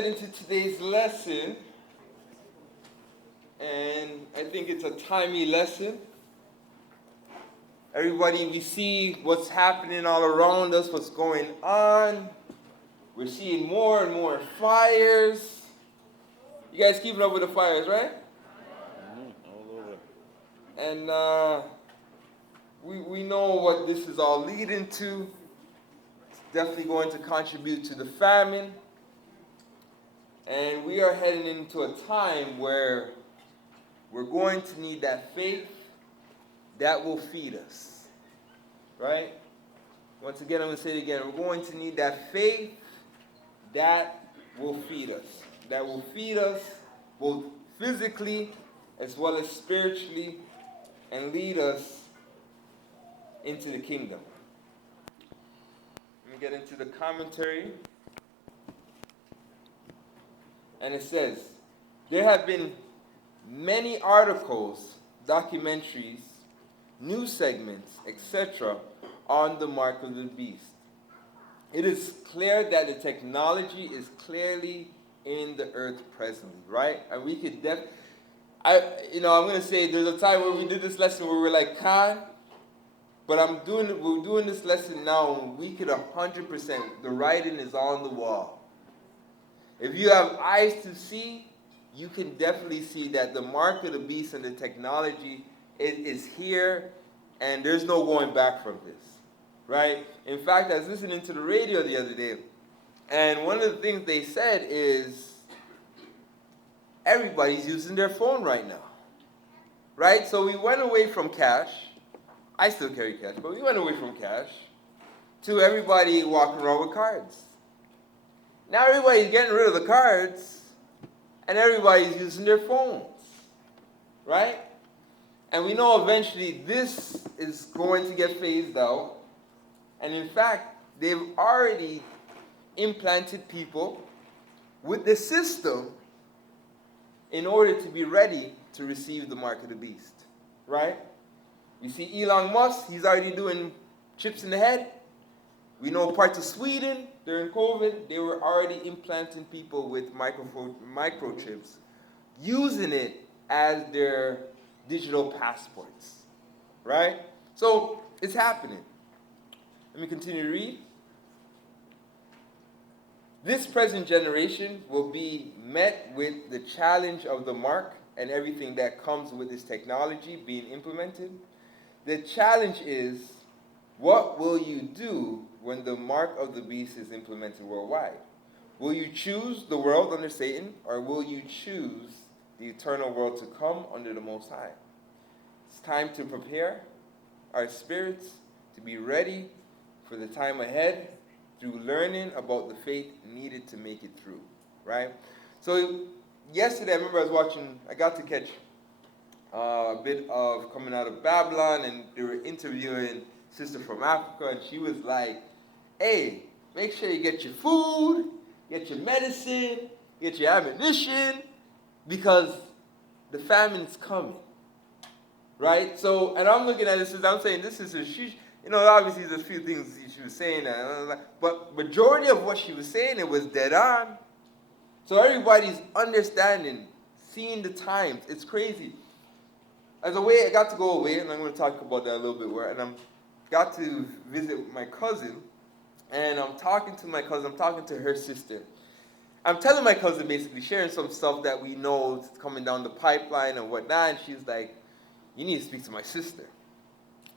get into today's lesson, and I think it's a timely lesson. Everybody, we see what's happening all around us, what's going on. We're seeing more and more fires. You guys keeping up with the fires, right? All over. And we know what this is all leading to. It's definitely going to contribute to the famine. And we are heading into a time where we're going to need that faith that will feed us. Right? Once again, I'm going to say it again. We're going to need that faith that will feed us. That will feed us both physically as well as spiritually and lead us into the kingdom. Let me get into the commentary. And it says, there have been many articles, documentaries, news segments, etc. on the mark of the beast. It is clear that the technology is clearly in the earth presently, right? And we could I'm going to say there's a time where we did this lesson where we're like, but we're doing this lesson now, and we could 100%, the writing is on the wall. If you have eyes to see, you can definitely see that the mark of the beast and the technology is here, and there's no going back from this, right? In fact, I was listening to the radio the other day, and one of the things they said is everybody's using their phone right now, right? So we went away from cash. I still carry cash, but we went away from cash to everybody walking around with cards. Now everybody's getting rid of the cards, and everybody's using their phones, right? And we know eventually this is going to get phased out. And in fact, they've already implanted people with the system in order to be ready to receive the mark of the beast, right? You see Elon Musk, he's already doing chips in the head. We know parts of Sweden, during COVID, they were already implanting people with microchips, using it as their digital passports, right? So it's happening. Let me continue to read. This present generation will be met with the challenge of the mark and everything that comes with this technology being implemented. The challenge is, what will you do when the mark of the beast is implemented worldwide? Will you choose the world under Satan, or will you choose the eternal world to come under the Most High? It's time to prepare our spirits to be ready for the time ahead through learning about the faith needed to make it through, right? So yesterday, I remember I got to catch a bit of Coming Out of Babylon, and they were interviewing sister from Africa, and she was like, hey, make sure you get your food, get your medicine, get your ammunition, because the famine's coming, right? So, and I'm looking at this, I'm saying, this is obviously there's a few things she was saying, but majority of what she was saying, it was dead on. So everybody's understanding, seeing the times, it's crazy. As a way, I got to go away, and I'm going to talk about that a little bit more, and got to visit my cousin, and I'm talking to her sister. I'm telling my cousin, basically, sharing some stuff that we know is coming down the pipeline and whatnot, and she's like, you need to speak to my sister.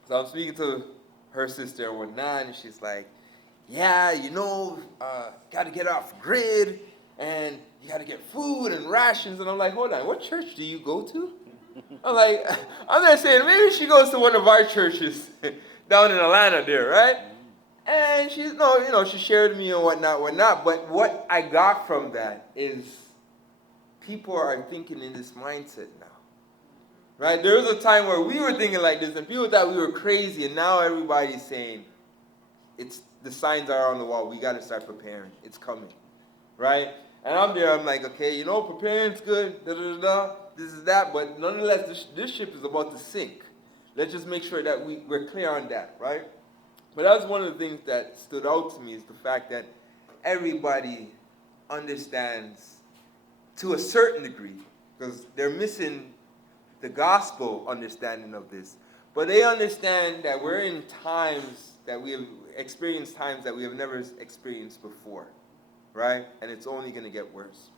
So I'm speaking to her sister and whatnot, and she's like, yeah, got to get off grid, and you got to get food and rations, and I'm like, hold on, what church do you go to? I'm there saying, maybe she goes to one of our churches down in Atlanta there, right? And she shared with me and whatnot. But what I got from that is people are thinking in this mindset now, right? There was a time where we were thinking like this, and people thought we were crazy, and now everybody's saying, the signs are on the wall. We got to start preparing. It's coming, right? And I'm like, okay, preparing's good, this is that, but nonetheless, this ship is about to sink. Let's just make sure that we're clear on that, right? But that's one of the things that stood out to me, is the fact that everybody understands to a certain degree, because they're missing the gospel understanding of this. But they understand that we're in times that we have experienced times that we have never experienced before, right? And it's only going to get worse.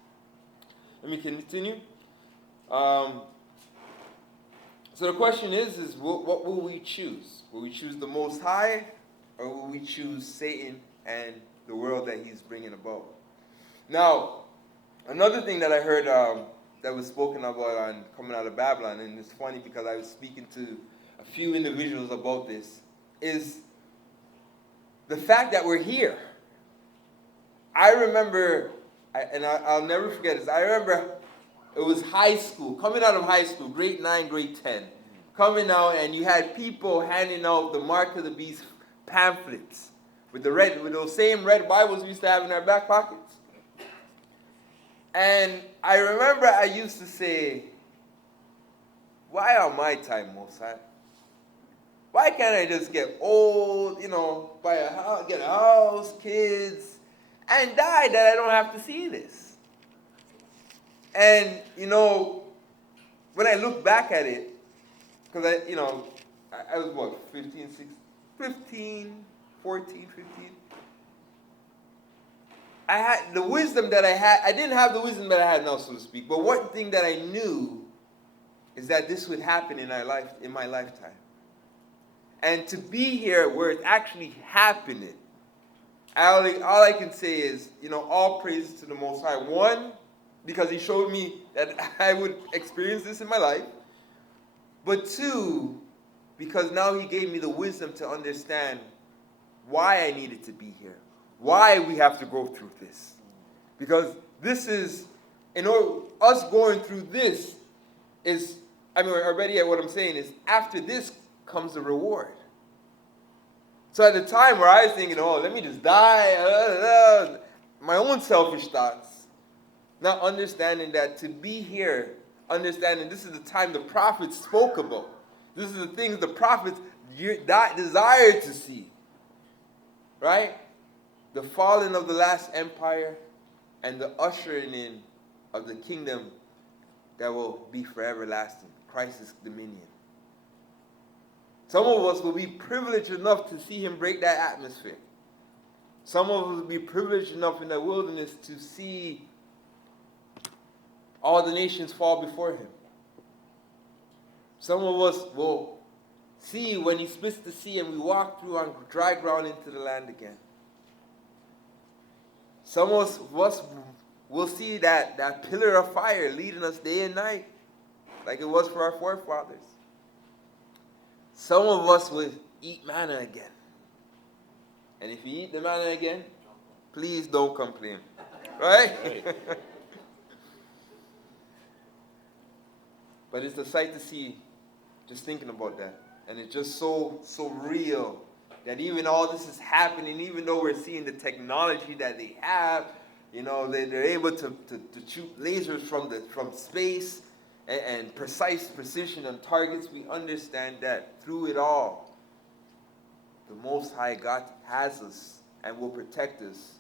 Let me continue. So the question is what will we choose? Will we choose the Most High, or will we choose Satan and the world that he's bringing about? Now, another thing that I heard that was spoken about on coming out of Babylon, and it's funny because I was speaking to a few individuals about this, is the fact that we're here. I remember, I'll never forget this, I remember it was high school, coming out of high school, grade 9, grade 10, coming out, and you had people handing out the Mark of the Beast pamphlets with those same red Bibles we used to have in our back pockets. And I remember I used to say, why on my time, Most High? Why can't I just get old, buy a house, get a house, kids, and die that I don't have to see this? And, when I look back at it, because I was what, 14, 15? I had the wisdom that I didn't have the wisdom that I had now, so to speak. But one thing that I knew is that this would happen in my lifetime. And to be here where it's actually happening, all I can say is, all praises to the Most High. One, because he showed me that I would experience this in my life. But two, because now he gave me the wisdom to understand why I needed to be here. Why we have to go through this. Because this is, us going through this is, already what I'm saying is, after this comes the reward. So at the time where I was thinking, let me just die, my own selfish thoughts, not understanding that to be here, understanding this is the time the prophets spoke about. This is the things the prophets desired to see. Right? The falling of the last empire and the ushering in of the kingdom that will be forever lasting. Christ's dominion. Some of us will be privileged enough to see him break that atmosphere. Some of us will be privileged enough in the wilderness to see all the nations fall before him. Some of us will see when he splits the sea and we walk through on dry ground into the land again. Some of us will see that pillar of fire leading us day and night, like it was for our forefathers. Some of us will eat manna again. And if you eat the manna again, please don't complain. Right? But it's a sight to see, just thinking about that. And it's just so real that even all this is happening, even though we're seeing the technology that they have, they're able to shoot lasers from space and precise precision on targets. We understand that through it all, the Most High God has us and will protect us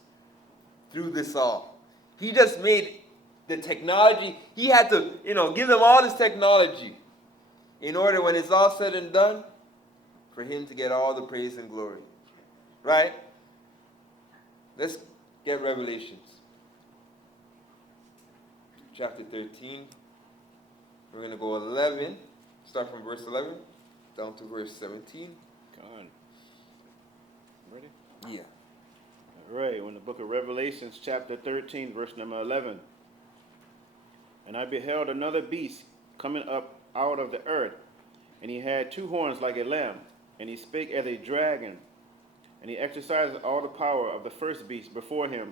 through this all. He just made the technology. He had to, give them all this technology in order, when it's all said and done, for him to get all the praise and glory. Right? Let's get Revelations. Chapter 13. We're going to go 11. Start from verse 11 down to verse 17. Come on. Ready? Yeah. All right. We're in the book of Revelations, chapter 13, verse number 11. And I beheld another beast coming up out of the earth, and he had two horns like a lamb, and he spake as a dragon, and he exercised all the power of the first beast before him,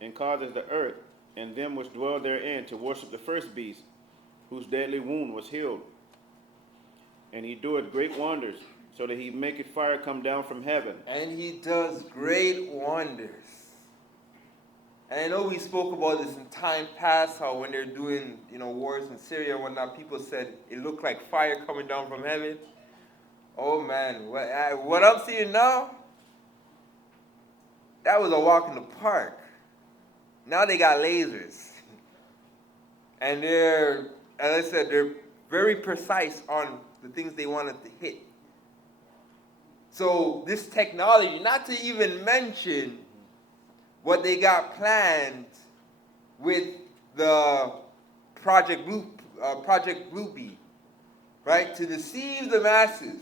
and causes the earth and them which dwell therein to worship the first beast, whose deadly wound was healed. And he doeth great wonders, so that he maketh fire come down from heaven. And he does great wonders. And I know we spoke about this in time past, how when they're doing, wars in Syria and whatnot, people said it looked like fire coming down from heaven. Oh man, what I'm seeing now, that was a walk in the park. Now they got lasers. And they're, as I said, they're very precise on the things they wanted to hit. So this technology, not to even mention what they got planned with the Project Bluebeam, right? To deceive the masses,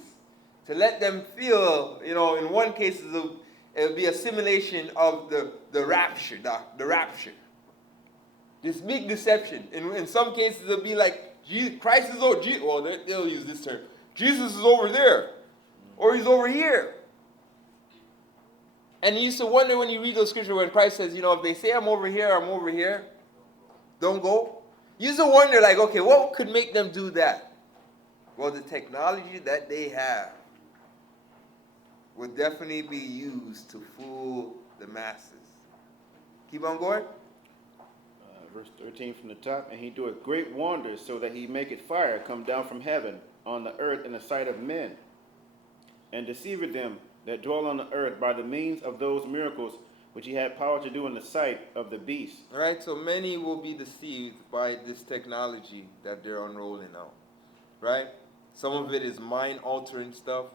to let them feel, in one case it would be a simulation of the rapture, the rapture. This big deception. In some cases, it'll be like, Christ is over, well, they'll use this term. Jesus is over there, or he's over here. And you used to wonder when you read those scriptures when Christ says, if they say I'm over here, don't go. You used to wonder, like, okay, what could make them do that? Well, the technology that they have will definitely be used to fool the masses. Keep on going. Verse 13 from the top, and he doeth great wonders, so that he maketh fire come down from heaven on the earth in the sight of men, and deceiveth them that dwell on the earth by the means of those miracles which he had power to do in the sight of the beast. All right, so many will be deceived by this technology that they're unrolling now, right? Some of it is mind-altering stuff.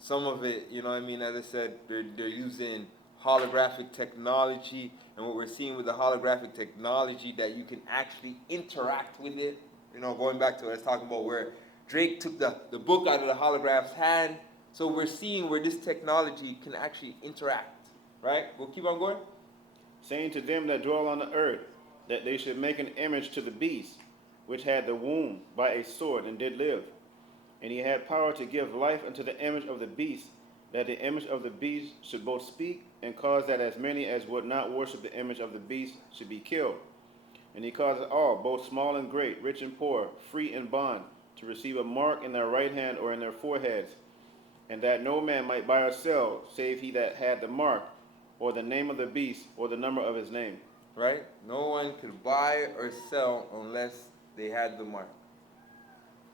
Some of it, as I said, they're using holographic technology, and what we're seeing with the holographic technology, that you can actually interact with it. Going back to what I was talking about, where Drake took the book out of the holograph's hand. So we're seeing where this technology can actually interact, right? We'll keep on going. Saying to them that dwell on the earth, that they should make an image to the beast, which had the wound by a sword and did live. And he had power to give life unto the image of the beast, that the image of the beast should both speak and cause that as many as would not worship the image of the beast should be killed. And he caused all, both small and great, rich and poor, free and bond, to receive a mark in their right hand or in their foreheads, and that no man might buy or sell, save he that had the mark, or the name of the beast, or the number of his name. Right? No one could buy or sell unless they had the mark.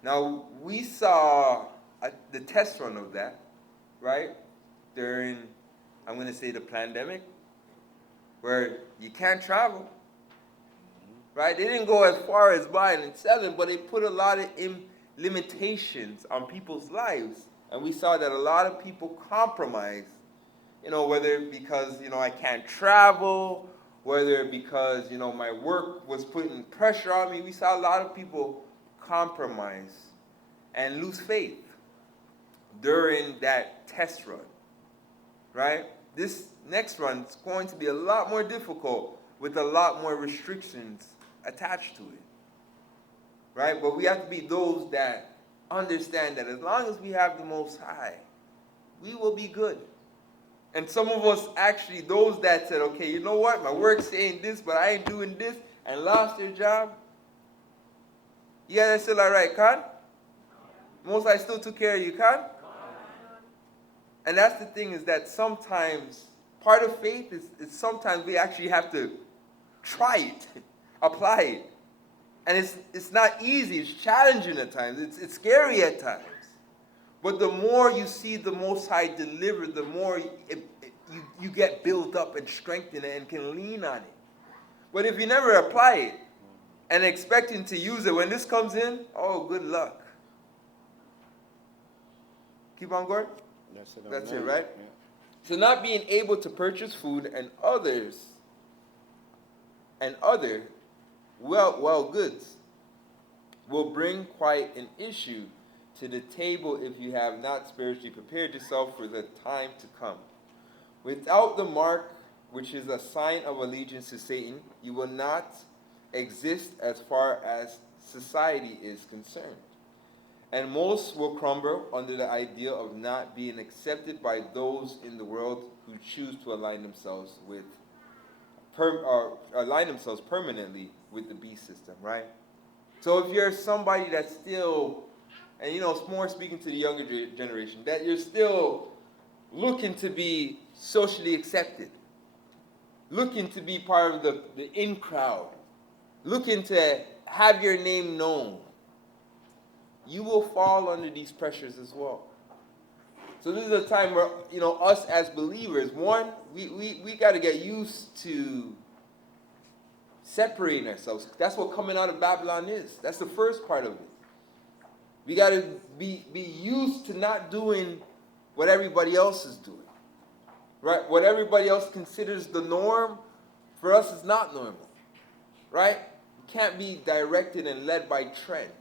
Now, we saw the test run of that, right? During, I'm going to say, the pandemic, where you can't travel, right? They didn't go as far as buying and selling, but they put a lot of limitations on people's lives. And we saw that a lot of people compromised, whether because, I can't travel, whether because, my work was putting pressure on me. We saw a lot of people compromise and lose faith during that test run, right? This next run is going to be a lot more difficult with a lot more restrictions attached to it, right? But we have to be those that understand that as long as we have the Most High, we will be good. And some of us actually, those that said, okay, you know what, my work's saying this, but I ain't doing this, and lost their job. Yeah, that's still all right, Khan? Most High still took care of you, Khan? And that's the thing, is that sometimes, part of faith is sometimes we actually have to try it, apply it. And it's not easy, it's challenging at times, it's scary at times. But the more you see the Most High deliver, the more you get built up and strengthened and can lean on it. But if you never apply it and expecting to use it, when this comes in, oh, good luck. Keep on going? That's it, right? Yeah. So not being able to purchase food and other goods will bring quite an issue to the table if you have not spiritually prepared yourself for the time to come. Without the mark, which is a sign of allegiance to Satan, you will not exist as far as society is concerned. And most will crumble under the idea of not being accepted by those in the world who choose to align themselves permanently with the beast system, right? So if you're somebody that's still, and it's more speaking to the younger generation, that you're still looking to be socially accepted, looking to be part of the in crowd, looking to have your name known, you will fall under these pressures as well. So this is a time where, us as believers, one, we got to get used to separating ourselves. That's what coming out of Babylon is. That's the first part of it. We got to be used to not doing what everybody else is doing. Right? What everybody else considers the norm, for us is not normal. Right? You can't be directed and led by trends.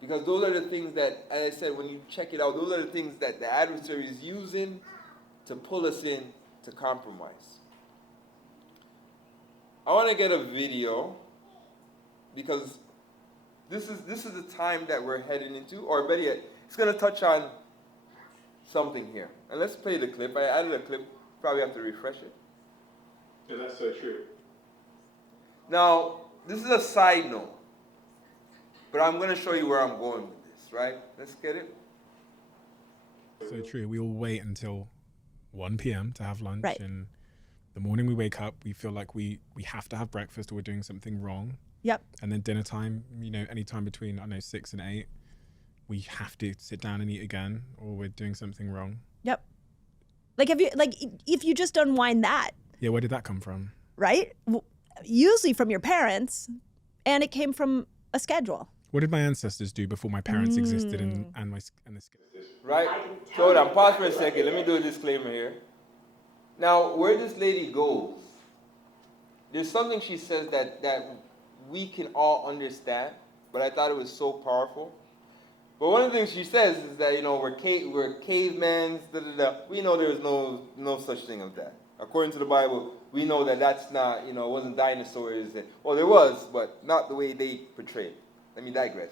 Because those are the things that, as I said, when you check it out, those are the things that the adversary is using to pull us in to compromise. I want to get a video because this is the time that we're heading into, or better yet, it's going to touch on something here. And let's play the clip. I added a clip. Probably have to refresh it. And that's so true. Now, this is a side note, but I'm going to show you where I'm going with this, right? Let's get it. So true. We all wait until 1 p.m. to have lunch. Right. And the morning we wake up, we feel like we have to have breakfast or we're doing something wrong. Yep. And then dinner time, any time between, 6 and 8, we have to sit down and eat again or we're doing something wrong. Yep. If you just unwind that. Yeah, where did that come from? Right? Usually from your parents, and it came from a schedule. What did my ancestors do before my parents existed and the schedule? Right? So hold on, pause for a second. Let me do a disclaimer here. Now, where this lady goes, there's something she says that we can all understand, but I thought it was so powerful. But one of the things she says is that, we're cavemen, We know there's no such thing as that. According to the Bible, we know that that's not, it wasn't dinosaurs. Well, there was, but not the way they portray it. Let me digress.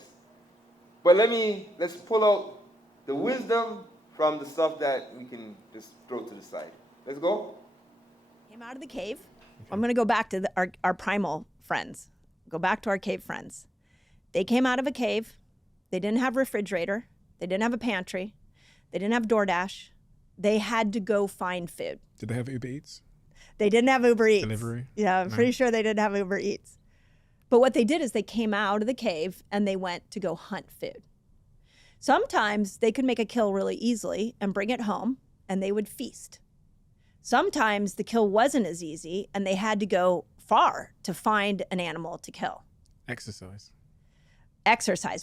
But let's pull out the wisdom from the stuff that we can just throw to the side. Let's go. Came out of the cave. Okay. I'm going to go back to our primal friends. Go back to our cave friends. They came out of a cave. They didn't have a refrigerator. They didn't have a pantry. They didn't have DoorDash. They had to go find food. Did they have Uber Eats? They didn't have Uber Eats. Delivery? Yeah, I'm pretty sure they didn't have Uber Eats. But what they did is they came out of the cave and they went to go hunt food. Sometimes they could make a kill really easily and bring it home and they would feast. Sometimes the kill wasn't as easy and they had to go far to find an animal to kill. Exercise.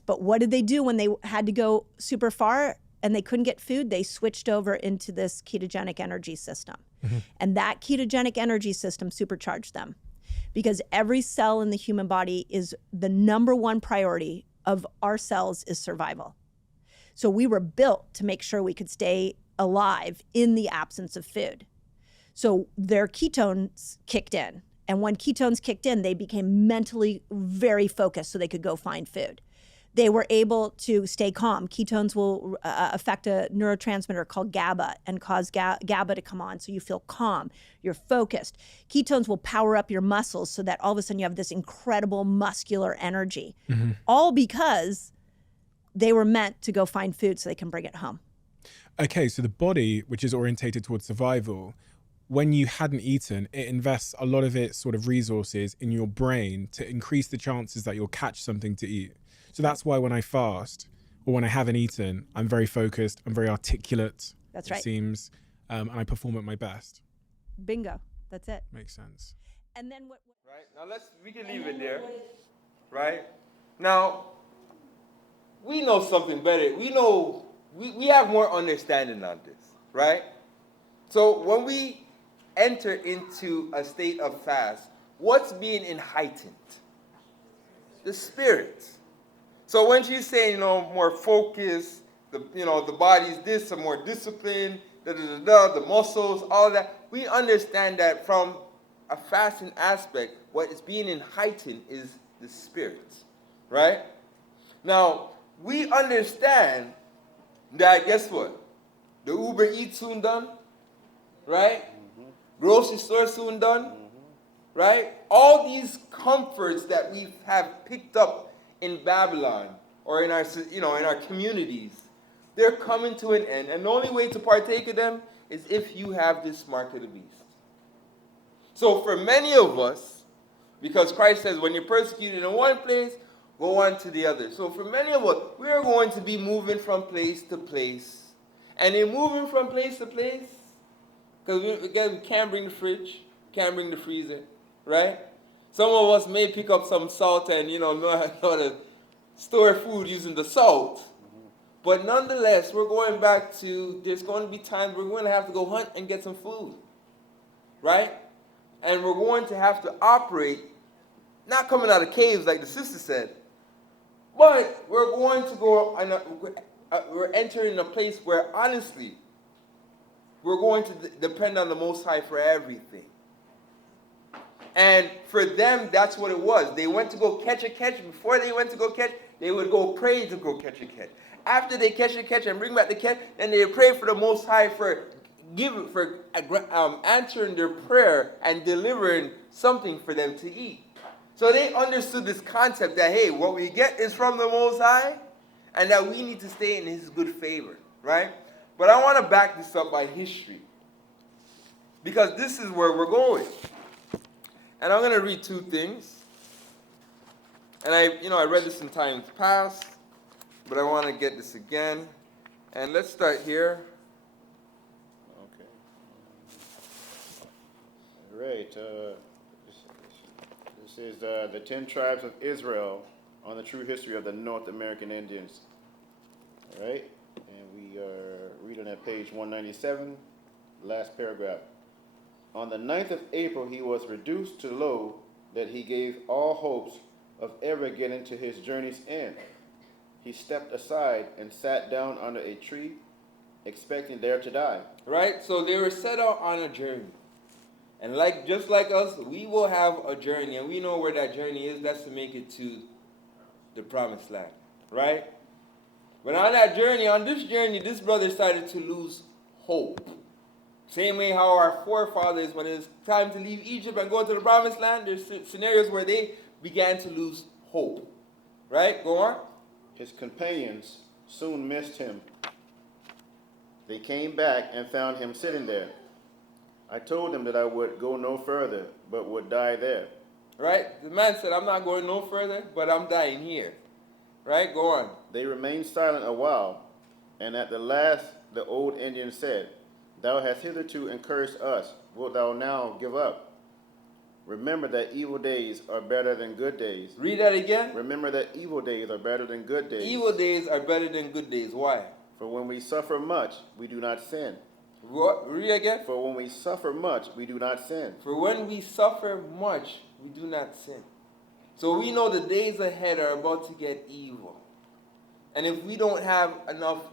But what did they do when they had to go super far and they couldn't get food? They switched over into this ketogenic energy system. Mm-hmm. And that ketogenic energy system supercharged them because every cell in the human body is the number one priority of our cells is survival. So we were built to make sure we could stay alive in the absence of food. So their ketones kicked in. And when ketones kicked in, they became mentally very focused so they could go find food. They were able to stay calm. Ketones will affect a neurotransmitter called GABA and cause GABA to come on so you feel calm, you're focused. Ketones will power up your muscles so that all of a sudden you have this incredible muscular energy. Mm-hmm. All because they were meant to go find food so they can bring it home. Okay, so the body, which is orientated towards survival, when you hadn't eaten, it invests a lot of its sort of resources in your brain to increase the chances that you'll catch something to eat. So that's why when I fast or when I haven't eaten, I'm very focused, I'm very articulate. That's right. It seems, and I perform at my best. Bingo. That's it. Makes sense. And then what? Right, now we can leave it there. Right? Now, we know something better. We know, we have more understanding on this, right? So when we enter into a state of fast, what's being heightened? The spirit. So when she's saying, more focus, the body's this, some more discipline, the muscles, all that, we understand that from a fasting aspect, what is being heightened is the spirit, right? Now, we understand that, guess what? The Uber Eats soon done, right? Mm-hmm. Grocery store soon done, mm-hmm. Right? All these comforts that we have picked up in Babylon or in our, in our communities, they're coming to an end. And the only way to partake of them is if you have this mark of the beast. So for many of us, because Christ says when you're persecuted in one place, go on to the other. So for many of us, we are going to be moving from place to place. And in moving from place to place, because we can't bring the fridge, can't bring the freezer, right? Some of us may pick up some salt and, know how to store food using the salt. But nonetheless, we're going back to, there's going to be times we're going to have to go hunt and get some food. Right? And we're going to have to operate, not coming out of caves like the sister said, but we're going to go, we're entering a place where honestly, we're going to depend on the Most High for everything. And for them, that's what it was. They went to go catch a catch. Before they went to go catch, they would go pray to go catch a catch. After they catch a catch and bring back the catch, then they pray for the Most High for answering their prayer and delivering something for them to eat. So they understood this concept that, hey, what we get is from the Most High, and that we need to stay in His good favor, right? But I want to back this up by history, because this is where we're going. And I'm going to read two things. And I read this in times past, but I want to get this again. And let's start here. Okay. All right. This is the 10 tribes of Israel on the true history of the North American Indians. All right. And we are reading at page 197, last paragraph. On the 9th of April, he was reduced to low that he gave all hopes of ever getting to his journey's end. He stepped aside and sat down under a tree, expecting there to die. Right? So they were set out on a journey. And just like us, we will have a journey, and we know where that journey is. That's to make it to the promised land. Right? But on this journey, this brother started to lose hope. Same way how our forefathers, when it's time to leave Egypt and go to the promised land, there's scenarios where they began to lose hope. Right? Go on. His companions soon missed him. They came back and found him sitting there. I told them that I would go no further, but would die there. Right? The man said, I'm not going no further, but I'm dying here. Right? Go on. They remained silent a while, and at the last the old Indian said, Thou hast hitherto encouraged us. Wilt thou now give up? Remember that evil days are better than good days. Read that again. Remember that evil days are better than good days. Evil days are better than good days. Why? For when we suffer much, we do not sin. What? Read again. For when we suffer much, we do not sin. For when we suffer much, we do not sin. So we know the days ahead are about to get evil. And if we don't have enough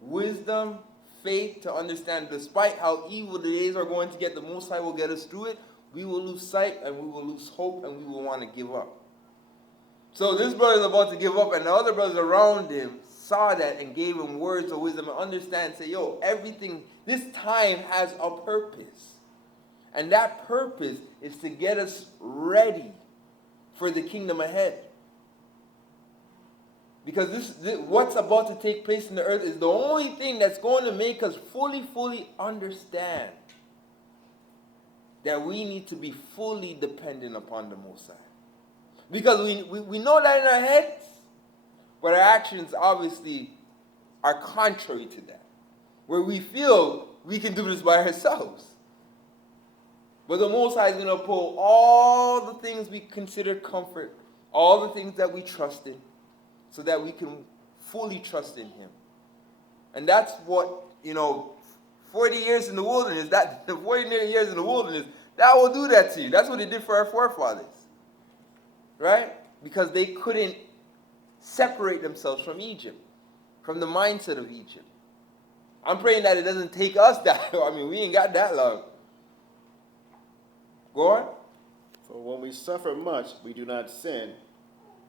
wisdom, faith to understand, despite how evil the days are going to get, the Most High will get us through it, we will lose sight and we will lose hope and we will want to give up. So this brother is about to give up, and the other brothers around him saw that and gave him words of wisdom and understand, say, yo, everything, this time has a purpose. And that purpose is to get us ready for the kingdom ahead. Because what's about to take place in the earth is the only thing that's going to make us fully understand that we need to be fully dependent upon the Most High. Because we know that in our heads, but our actions obviously are contrary to that. Where we feel we can do this by ourselves. But the Most High is going to pull all the things we consider comfort, all the things that we trust in, so that we can fully trust in Him. And that's what, 40 years in the wilderness, that 40 years in the wilderness, that will do that to you. That's what it did for our forefathers. Right? Because they couldn't separate themselves from Egypt, from the mindset of Egypt. I'm praying that it doesn't take us that long. I mean, we ain't got that long. Go on. For when we suffer much, we do not sin,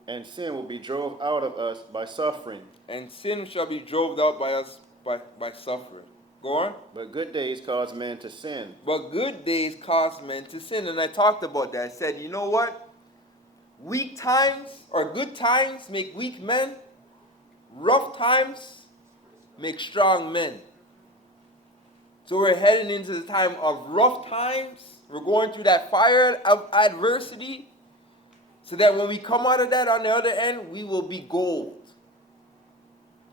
and sin will be drove out of us by suffering. And sin shall be drove out by us by suffering. Go on. But good days cause men to sin. But good days cause men to sin. And I talked about that. I said, you know what? Weak times or good times make weak men. Rough times make strong men. So we're heading into the time of rough times. We're going through that fire of adversity, so that when we come out of that on the other end, we will be gold.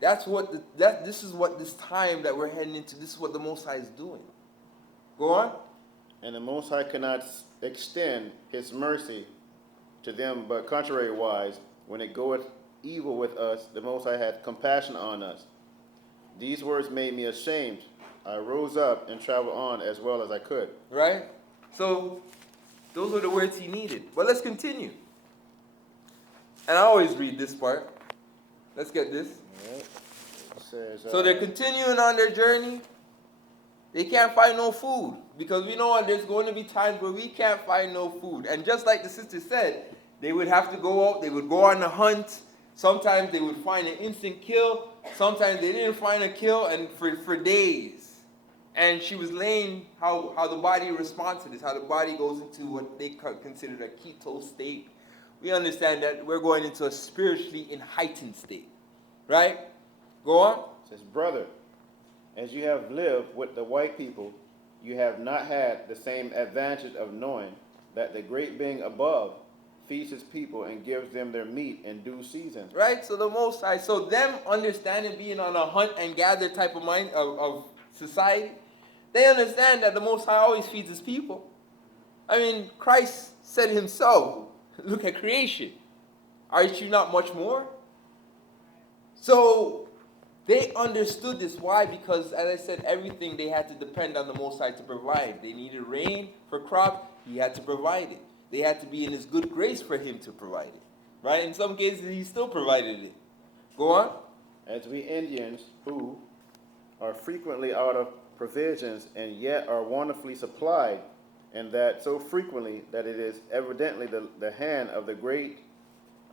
This is what this time that we're heading into, this is what the Most High is doing. Go on. And the Most High cannot extend His mercy to them, but contrariwise, when it goeth evil with us, the Most High hath compassion on us. These words made me ashamed. I rose up and traveled on as well as I could. Right? So, those were the words he needed. But let's continue. And I always read this part. Let's get this. All right. It says, So they're continuing on their journey. They can't find no food. Because we know there's going to be times where we can't find no food. And just like the sister said, they would have to go out. They would go on a hunt. Sometimes they would find an instant kill. Sometimes they didn't find a kill and for days. And she was laying how the body responds to this, how the body goes into what they consider a ketose state. We understand that we're going into a spiritually heightened state. Right? Go on. It says, brother, as you have lived with the white people, you have not had the same advantage of knowing that the great being above feeds his people and gives them their meat in due season. Right? So the Most High, so them understanding being on a hunt and gather type of mind of society, they understand that the Most High always feeds his people. I mean, Christ said himself, look at creation. Aren't you not much more? So they understood this. Why? Because, as I said, everything they had to depend on the Most High to provide. They needed rain for crops. He had to provide it. They had to be in his good grace for him to provide it. Right? In some cases, he still provided it. Go on. As we Indians, who are frequently out of provisions and yet are wonderfully supplied, and that so frequently that it is evidently the hand of the great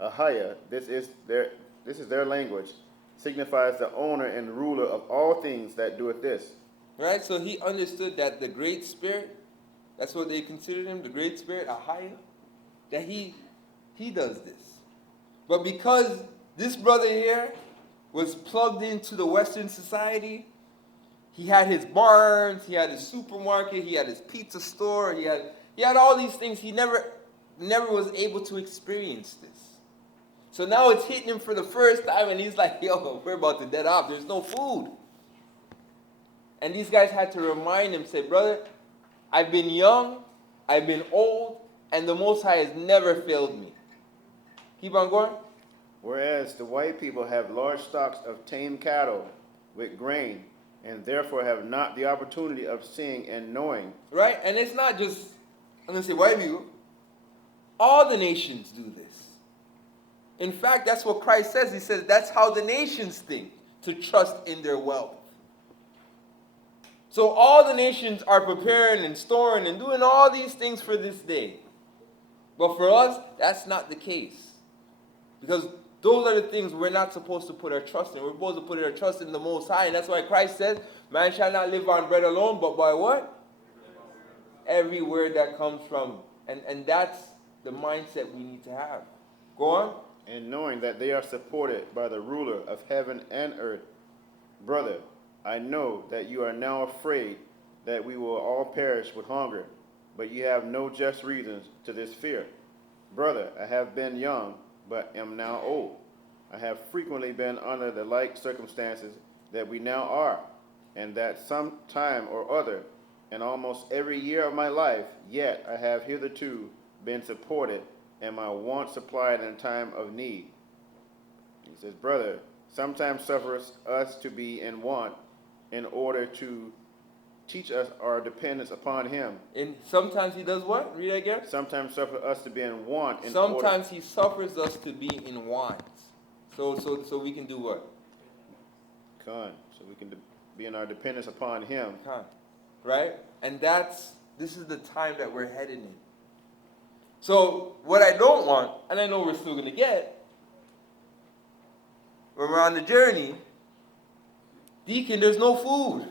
Ahaya, this is their language, signifies the owner and ruler of all things that doeth this. Right? So he understood that the Great Spirit, that's what they considered him, the Great Spirit, Ahaya, that he does this. But because this brother here was plugged into the Western society, he had his barns, he had his supermarket, he had his pizza store, he had all these things. He never was able to experience this. So now it's hitting him for the first time, and he's like, yo, we're about to dead off. There's no food. And these guys had to remind him, say, brother, I've been young, I've been old, and the Most High has never failed me. Keep on going. Whereas the white people have large stocks of tame cattle with grain, and therefore have not the opportunity of seeing and knowing. Right? And it's not just, I'm going to say white people. All the nations do this. In fact, that's what Christ says. He says that's how the nations think, to trust in their wealth. So all the nations are preparing and storing and doing all these things for this day. But for us, that's not the case. Because those are the things we're not supposed to put our trust in. We're supposed to put our trust in the Most High. And that's why Christ says, man shall not live on bread alone, but by what? Every word that comes from. And that's the mindset we need to have. Go on. And knowing that they are supported by the ruler of heaven and earth. Brother, I know that you are now afraid that we will all perish with hunger, but you have no just reasons to this fear. Brother, I have been young, but am now old. I have frequently been under the like circumstances that we now are, and that some time or other, in almost every year of my life, yet I have hitherto been supported, and my want supplied in time of need. He says, brother, sometimes suffers us to be in want in order to teach us our dependence upon him. And sometimes he does what? Read that again. Sometimes suffer us to be in want. Sometimes he suffers us to be in want. So we can do what? So we can be in our dependence upon him. Right? And this is the time that we're headed in. So what I don't want, and I know we're still going to get, when we're on the journey, Deacon, there's no food.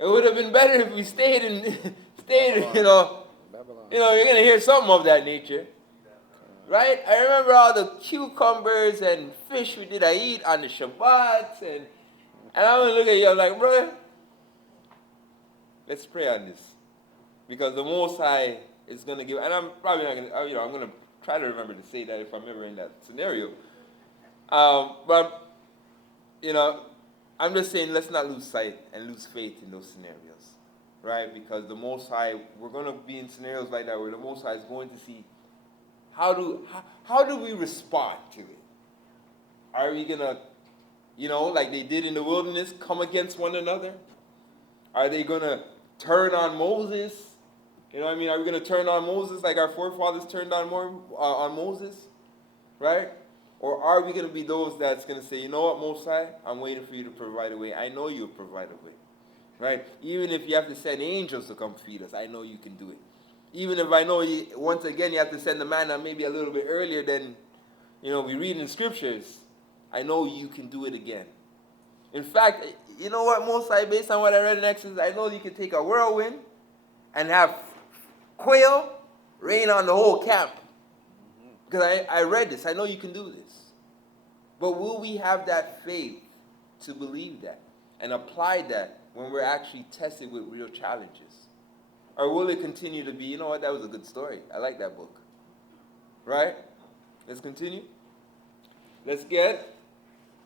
It would have been better if we stayed, you know, you're going to hear something of that nature. Right? I remember all the cucumbers and fish we did I eat on the Shabbats, and I'm going to look at you, I'm like, brother, let's pray on this. Because the Most High is going to give, and I'm probably not going to, I'm going to try to remember to say that if I'm ever in that scenario. But, I'm just saying let's not lose sight and lose faith in those scenarios. right? Because the Most High, we're going to be in scenarios like that where the Most High is going to see how do we respond to it? Are we going to, like they did in the wilderness, come against one another? Are they going to turn on Moses? You know what I mean? Are we going to turn on Moses like our forefathers turned on Moses? Right? Or are we going to be those that's going to say, you know what, Most High, I'm waiting for you to provide a way. I know you'll provide a way. Right? Even if you have to send angels to come feed us, I know you can do it. Even if I know, once again, you have to send the manna maybe a little bit earlier than, we read in scriptures, I know you can do it again. In fact, you know what, Most High, based on what I read in Exodus, I know you can take a whirlwind and have quail rain on the whole camp. Because I read this. I know you can do this. But will we have that faith to believe that and apply that when we're actually tested with real challenges? Or will it continue to be, you know what, that was a good story. I like that book. Right? Let's continue. Let's get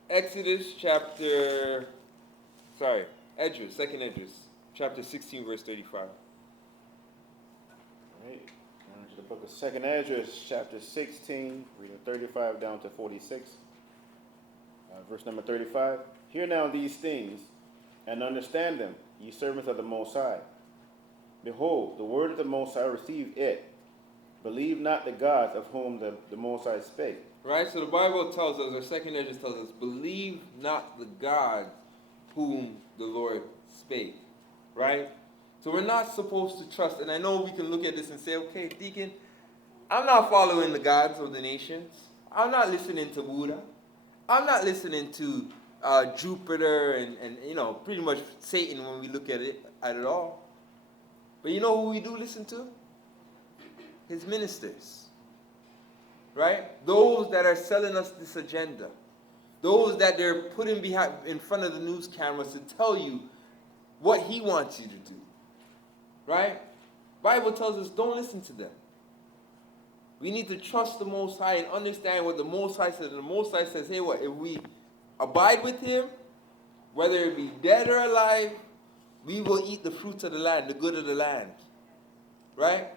Esdras, second Esdras, chapter 16, verse 35. All right. Turn to the book of second Esdras, chapter 16, reading 35 down to 46. Verse number 35. Hear now these things, and understand them, ye servants of the Most High. Behold, the word of the Most High received it. Believe not the gods of whom the Most High spake. Right, so the Bible tells us, or second Esdras tells us, believe not the gods whom the Lord spake. Right? So we're not supposed to trust, and I know we can look at this and say, okay, Deacon, I'm not following the gods of the nations. I'm not listening to Buddha. I'm not listening to Jupiter and pretty much Satan when we look at it all. But you know who we do listen to? His ministers. Right? Those that are selling us this agenda. Those that they're putting in front of the news cameras to tell you what he wants you to do. Right? Bible tells us don't listen to them. We need to trust the Most High and understand what the Most High says. And the Most High says, hey, what? If we abide with him, whether it be dead or alive, we will eat the fruits of the land, the good of the land. Right?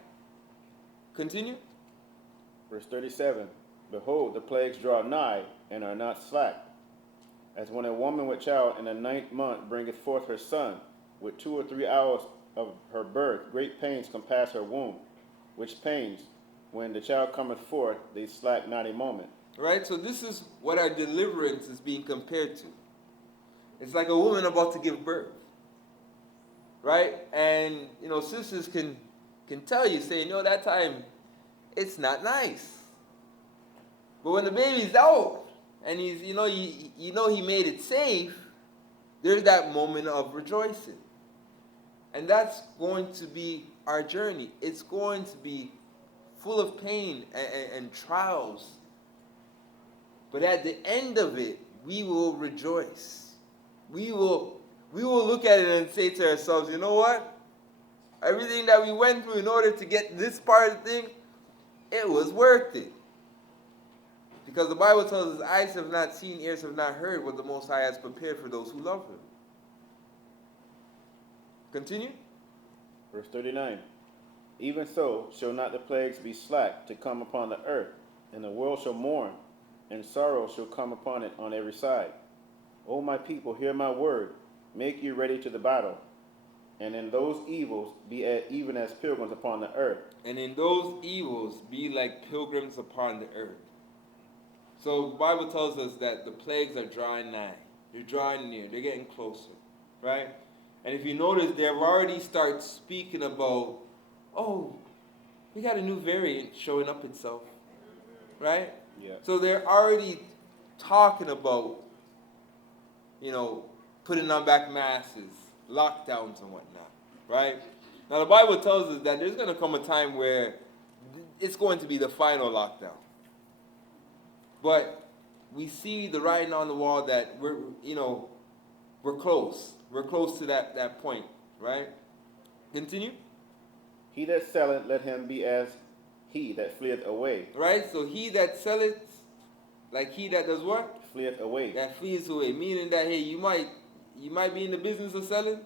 Continue. Verse 37. Behold, the plagues draw nigh, and are not slack. As when a woman with child in the 9th month bringeth forth her son, with 2 or 3 hours of her birth, great pains compass her womb, which pains, when the child cometh forth, they slack not a moment. Right? So this is what our deliverance is being compared to. It's like a woman about to give birth. Right? And, sisters can tell you, saying, that time, it's not nice. But when the baby's out, and he's, he made it safe, there's that moment of rejoicing. And that's going to be our journey. It's going to be full of pain and trials. But at the end of it, we will rejoice. We will look at it and say to ourselves, you know what? Everything that we went through in order to get this part of the thing, it was worth it. Because the Bible tells us, eyes have not seen, ears have not heard what the Most High has prepared for those who love him. Continue. Verse 39. Even so shall not the plagues be slack to come upon the earth, and the world shall mourn, and sorrow shall come upon it on every side. O my people, hear my word. Make you ready to the battle. And in those evils be even as pilgrims upon the earth. And in those evils be like pilgrims upon the earth. So the Bible tells us that the plagues are drawing nigh. They're drawing near. They're getting closer. Right? And if you notice, they've already started speaking about, oh, we got a new variant showing up itself. Right? Yeah. So they're already talking about, putting on back masses, lockdowns and whatnot. Right? Now the Bible tells us that there's going to come a time where it's going to be the final lockdown. But we see the writing on the wall that we're close. We're close to that point, right? Continue. He that selleth, let him be as he that fleeth away. Right? So he that selleth, like he that does what? Fleeth away. That flees away. Meaning that, hey, you might be in the business of selling,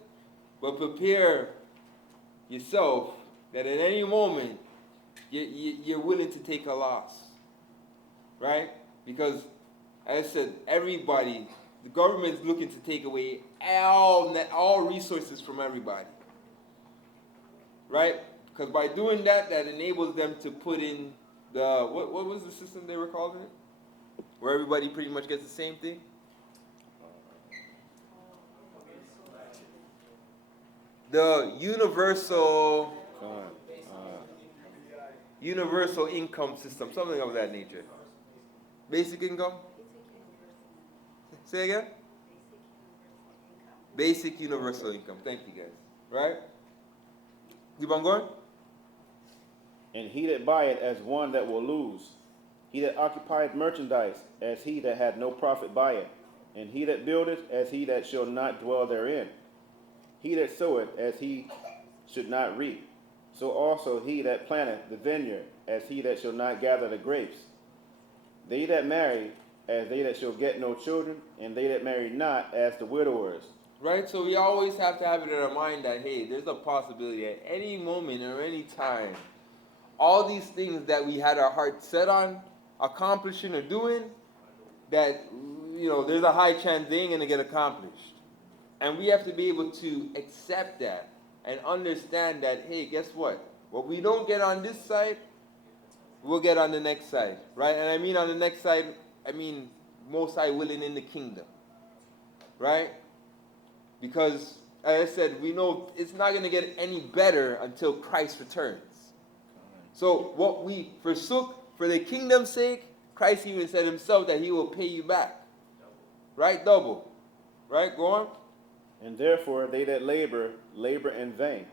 but prepare yourself that at any moment you're willing to take a loss, right? Because, as I said, everybody, the government is looking to take away all resources from everybody, right? Because by doing that, that enables them to put in the, what was the system they were calling it? Where everybody pretty much gets the same thing? The universal income system, something of that nature. Basic income? Say again? Basic universal income. Thank you, guys. Right? Keep on going. And he that buyeth as one that will lose. He that occupieth merchandise as he that had no profit buyeth. And he that buildeth as he that shall not dwell therein. He that soweth as he should not reap. So also he that planteth the vineyard as he that shall not gather the grapes. They that marry as they that shall get no children, and they that marry not as the widowers. Right? So we always have to have it in our mind that, hey, there's a possibility at any moment or any time, all these things that we had our heart set on accomplishing or doing, that, there's a high chance they ain't going to get accomplished. And we have to be able to accept that and understand that, hey, guess what? What we don't get on this side, we'll get on the next side, right? And I mean on the next side, I mean most high willing in the kingdom, right? Because, as I said, we know it's not going to get any better until Christ returns. So what we forsook for the kingdom's sake, Christ even said himself that he will pay you back. Right? Double. Right? Go on. And therefore they that labor, labor in vain.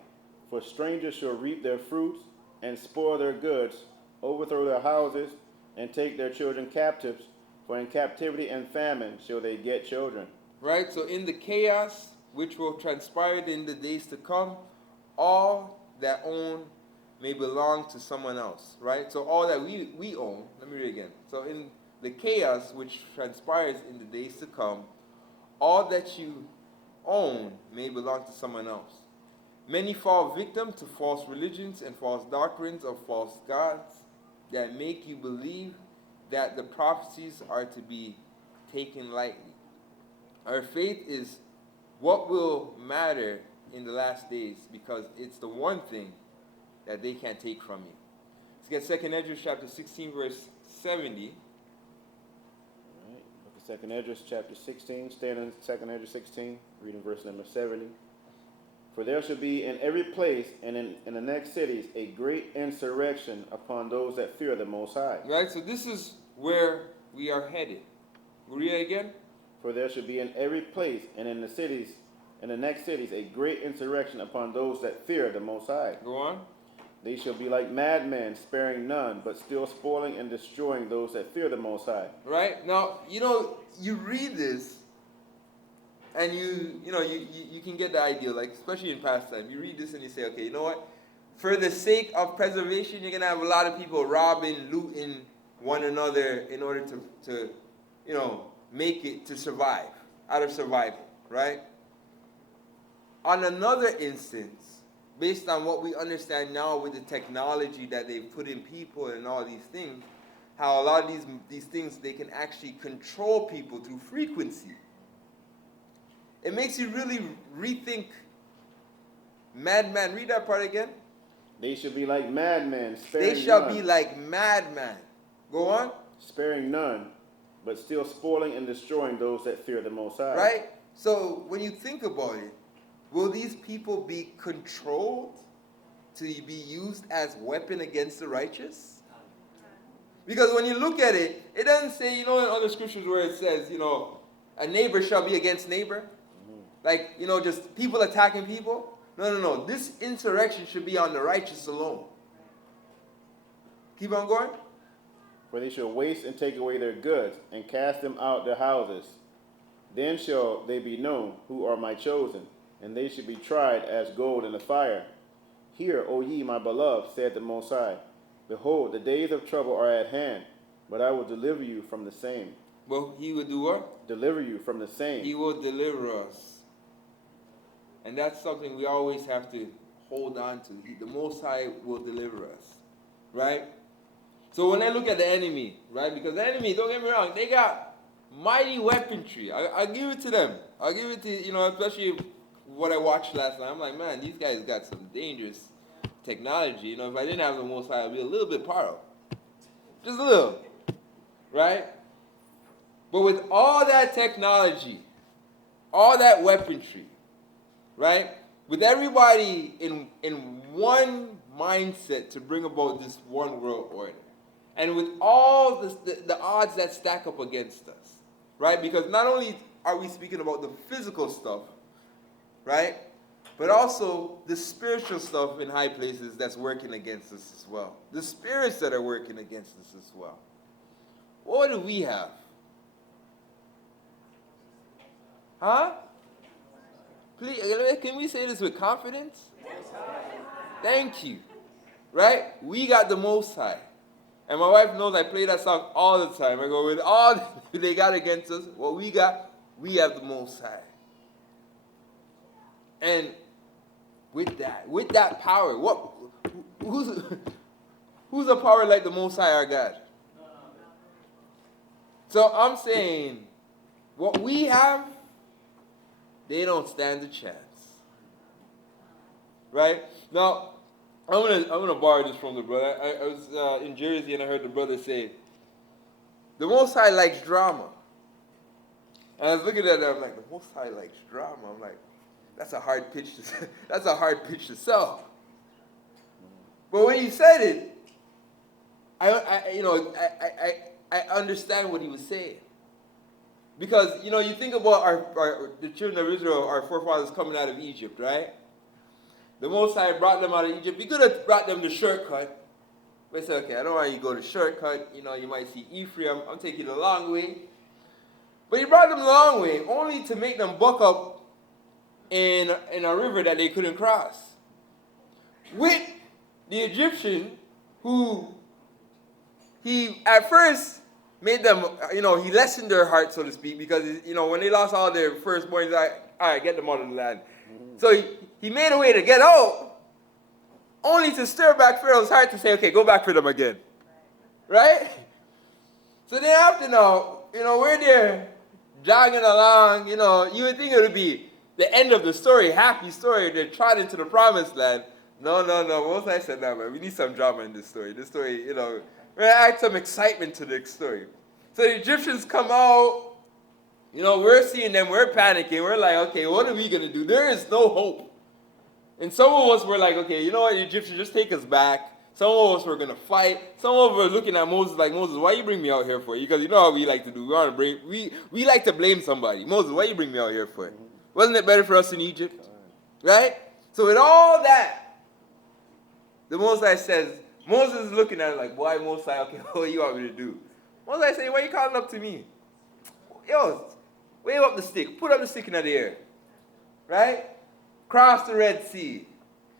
For strangers shall reap their fruits, and spoil their goods, overthrow their houses, and take their children captives. For in captivity and famine shall they get children. Right? So in the chaos which will transpire in the days to come, all that own may belong to someone else. Right? So all that we own, let me read again. So in the chaos which transpires in the days to come, all that you own may belong to someone else. Many fall victim to false religions and false doctrines of false gods that make you believe that the prophecies are to be taken lightly. Our faith is what will matter in the last days, because it's the one thing that they can't take from you. Let's get 2 Esdras chapter 16 verse 70. Book of 2 Esdras chapter 16, stand in 2 Esdras 16, reading verse number 70. For there shall be in every place and in the next cities a great insurrection upon those that fear the Most High. Right, so this is where we are headed. Read it again. For there shall be in every place and in the cities, in the next cities, a great insurrection upon those that fear the Most High. Go on. They shall be like madmen, sparing none, but still spoiling and destroying those that fear the Most High. Right? Now, you read this, and you can get the idea, like, especially in pastime. You read this and you say, okay, you know what? For the sake of preservation, you're going to have a lot of people robbing, looting one another in order to make it to survive, out of survival, right? On another instance, based on what we understand now with the technology that they've put in people and all these things, how a lot of these things, they can actually control people through frequency. It makes you really rethink madman. Read that part again. They shall be like madmen, sparing none. They shall be like madman. Go on. Sparing none, but still spoiling and destroying those that fear the Most High. Right? So when you think about it, will these people be controlled to be used as weapon against the righteous? Because when you look at it, it doesn't say, in other scriptures where it says, a neighbor shall be against neighbor. Like, just people attacking people. No. This insurrection should be on the righteous alone. Keep on going. For they shall waste and take away their goods, and cast them out their houses. Then shall they be known who are my chosen, and they shall be tried as gold in the fire. Hear, O ye my beloved, said the Most High. Behold, the days of trouble are at hand, but I will deliver you from the same. Well, he will do what? Deliver you from the same. He will deliver us. And that's something we always have to hold on to. The Most High will deliver us, right? So when I look at the enemy, right, because the enemy, don't get me wrong, they got mighty weaponry. I give it to them. I give it to, especially what I watched last night. I'm like, man, these guys got some dangerous technology. If I didn't have the Most High, I'd be a little bit powerful. Just a little, right? But with all that technology, all that weaponry, right? With everybody in one mindset to bring about this one world order. And with all the odds that stack up against us, right? Because not only are we speaking about the physical stuff, right? But also the spiritual stuff in high places that's working against us as well. The spirits that are working against us as well. What do we have? Huh? Please, can we say this with confidence? Thank you. Right? We got the Most High. And my wife knows I play that song all the time. I go, with all they got against us, what we got, we have the Most High. And with that power, who's a power like the Most High, our God? So I'm saying, what we have, they don't stand a chance. Right? Now, I'm gonna borrow this from the brother. I was in Jersey and I heard the brother say, the Most High likes drama. And I was looking at it, I'm like, the Most High likes drama. I'm like, that's a hard pitch to sell. But when he said it, I understand what he was saying. Because, you think about the children of Israel, our forefathers coming out of Egypt, right? The Most High brought them out of Egypt. He could have brought them the shortcut. But he said, okay, I don't want you to go the shortcut. You might see Ephraim. I'm taking you the long way. But he brought them the long way, only to make them buck up in a river that they couldn't cross. With the Egyptian, who he at first made them, he lessened their heart, so to speak, because, when they lost all their firstborn, he's like, all right, get them out of the land. So he made a way to get out, only to stir back Pharaoh's heart to say, okay, go back for them again. Right? So then after now, we're there jogging along, you would think it would be the end of the story, happy story, they're trotting into the promised land. No. Most I said, no, man, we need some drama in this story. This story, we're going to add some excitement to the story. So the Egyptians come out, we're seeing them, we're panicking, we're like, okay, what are we going to do? There is no hope. And some of us were like, okay, you know what, the Egyptians, just take us back. Some of us were going to fight. Some of us were looking at Moses like, Moses, why you bring me out here for? Because you know how we like to do. We like to blame somebody. Moses, why you bring me out here for? Wasn't it better for us in Egypt? Right? So with all that, the Moses says, Moses is looking at it like, why Moses? Okay, what do you want me to do? Moses say, why are you calling up to me? Yo, wave up the stick. Put up the stick in the air. Right? Cross the Red Sea.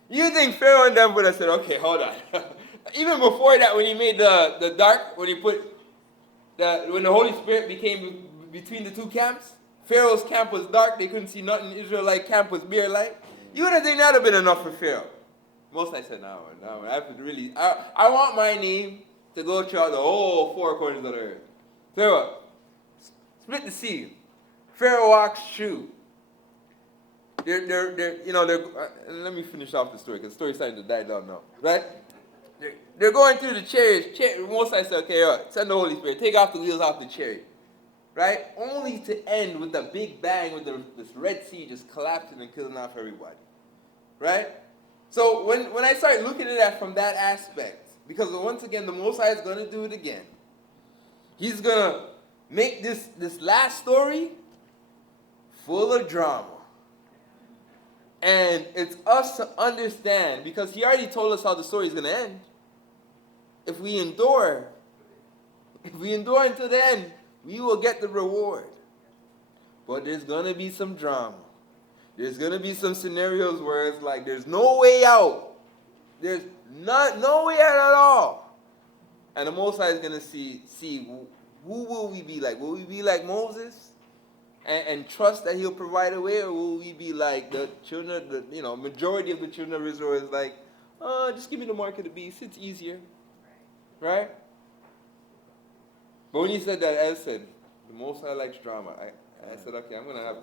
You think Pharaoh and them would have said, okay, hold on. Even before that, when he made the dark, when the Holy Spirit became between the two camps, Pharaoh's camp was dark, they couldn't see nothing. Israelite camp was bare light. You would have think that would have been enough for Pharaoh. Most I said, no, I want my name to go throughout the whole four corners of the earth. Pharaoh, split the sea. Pharaoh walks through. Let me finish off the story, because the story's starting to die down now, right? They're going through the chariots. Most I said, okay, send the Holy Spirit, take off the wheels off the chariot, right? Only to end with a big bang with this Red Sea just collapsing and killing off everybody, right? So when I start looking at that from that aspect, because once again, the Most High is going to do it again. He's going to make this last story full of drama. And it's us to understand, because he already told us how the story is going to end. If we endure until the end, we will get the reward. But there's going to be some drama. There's going to be some scenarios where it's like there's no way out. There's no way out at all. And the Most High is going to see who will we be like? Will we be like Moses? and trust that he'll provide a way, or will we be like the children, majority of the children of Israel is like, oh, just give me the mark of the beast, it's easier, right? But when you said that, as said, the Most High likes drama. I said, okay, I'm gonna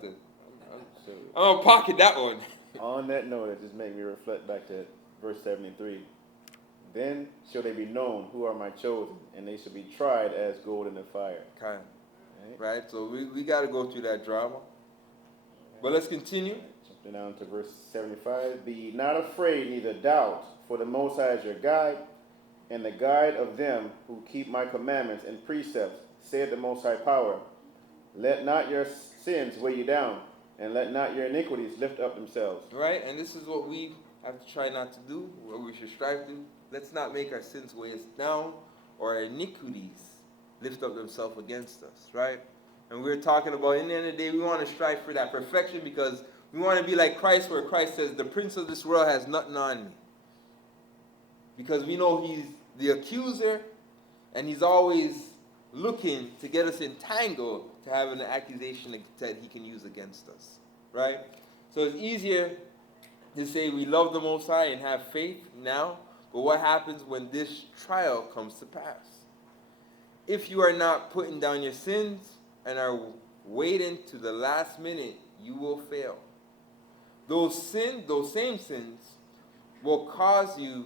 pocket that one. On that note, it just made me reflect back to verse 73. Then shall they be known who are my chosen, and they shall be tried as gold in the fire. Okay. Right? So we got to go through that drama. But let's continue. Jumping down to verse 75. Be not afraid, neither doubt, for the Most High is your guide, and the guide of them who keep my commandments and precepts, said the Most High Power. Let not your sins weigh you down, and let not your iniquities lift up themselves. Right? And this is what we have to try not to do, what we should strive to. Let's not make our sins weigh us down, or our iniquities lift up themselves against us, right? And we're talking about, in the end of the day, we want to strive for that perfection because we want to be like Christ, where Christ says, the prince of this world has nothing on me. Because we know he's the accuser, and he's always looking to get us entangled to have an accusation that he can use against us, right? So it's easier to say we love the Most High and have faith now, but what happens when this trial comes to pass? If you are not putting down your sins and are waiting to the last minute, you will fail. Those same sins, will cause you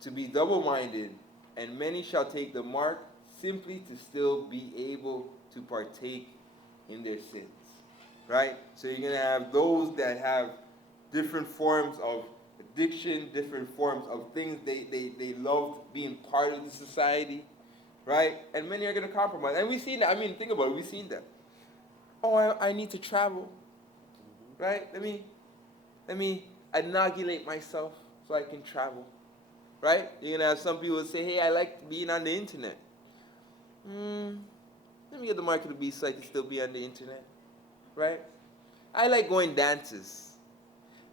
to be double-minded, and many shall take the mark simply to still be able to partake in their sins. Right? So you're going to have those that have different forms of addiction, different forms of things they love being part of the society. Right? And many are going to compromise. And we've seen that. I mean, think about it. We've seen that. Oh, I need to travel. Right? Let me inoculate myself so I can travel. Right? You're going to have some people say, hey, I like being on the internet. Let me get the mark of the beast so I can still be on the internet. Right? I like going dances.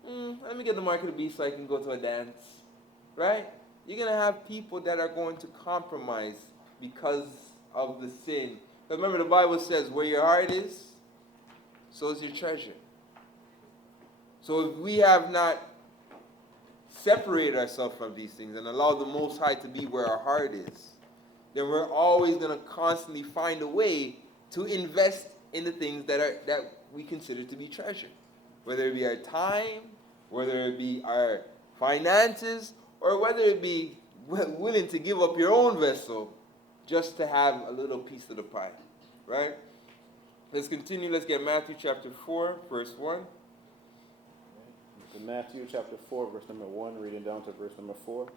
Let me get the mark of the beast so I can go to a dance. Right? You're going to have people that are going to compromise because of the sin. But remember, the Bible says, where your heart is, so is your treasure. So if we have not separated ourselves from these things and allowed the Most High to be where our heart is, then we're always going to constantly find a way to invest in the things that we consider to be treasure. Whether it be our time, whether it be our finances, or whether it be willing to give up your own vessel just to have a little piece of the pie. Right? Let's continue. Let's get Matthew chapter 4, verse 1. In Matthew chapter 4, verse number 1, reading down to verse number 4.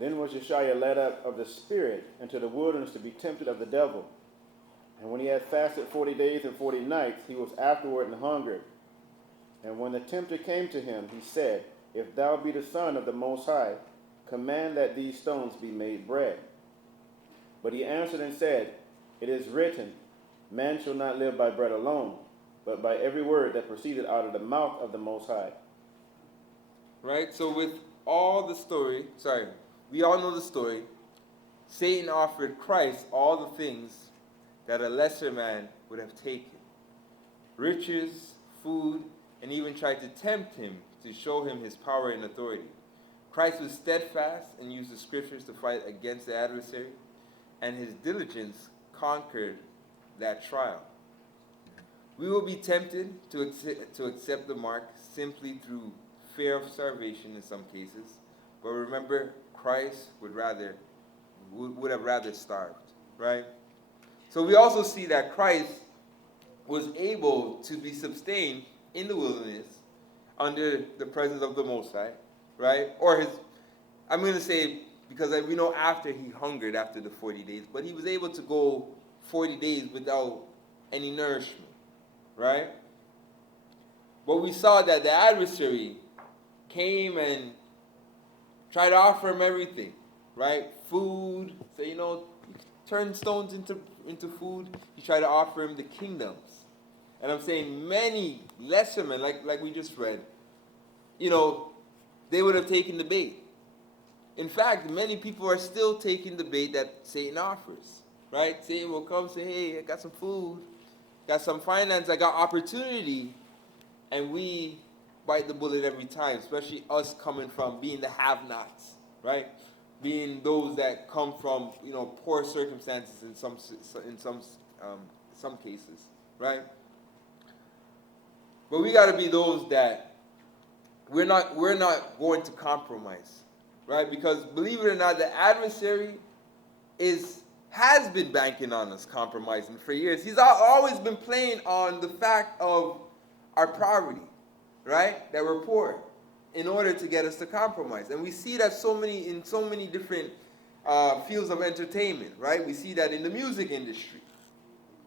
Then was Yeshua led up of the Spirit into the wilderness to be tempted of the devil. And when he had fasted 40 days and 40 nights, he was afterward and hungered. And when the tempter came to him, he said, If thou be the Son of the Most High, command that these stones be made bread. But he answered and said, It is written, Man shall not live by bread alone, but by every word that proceeded out of the mouth of the Most High. Right? So with all the story, we all know the story. Satan offered Christ all the things that a lesser man would have taken. Riches, food, and even tried to tempt him to show him his power and authority. Christ was steadfast and used the scriptures to fight against the adversary, and his diligence conquered that trial. We will be tempted to accept the mark simply through fear of starvation in some cases, but remember, Christ would have rather starved, right? So we also see that Christ was able to be sustained in the wilderness under the presence of the Most High, right? I'm going to say, because we know after he hungered after the 40 days, but he was able to go 40 days without any nourishment, right? But we saw that the adversary came and tried to offer him everything, right? Food, so turn stones into food. He tried to offer him the kingdoms. And I'm saying many lesser men, like we just read, they would have taken the bait. In fact, many people are still taking the bait that Satan offers, right? Satan will come and say, hey, I got some food. got some finance, I got opportunity, and we bite the bullet every time, especially us coming from being the have-nots, right? Being those that come from, poor circumstances in some cases, right? But we got to be those that we're not going to compromise, right? Because believe it or not, the adversary has been banking on us compromising for years. He's always been playing on the fact of our poverty, right? That we're poor, in order to get us to compromise. And we see that in so many different fields of entertainment, right? We see that in the music industry,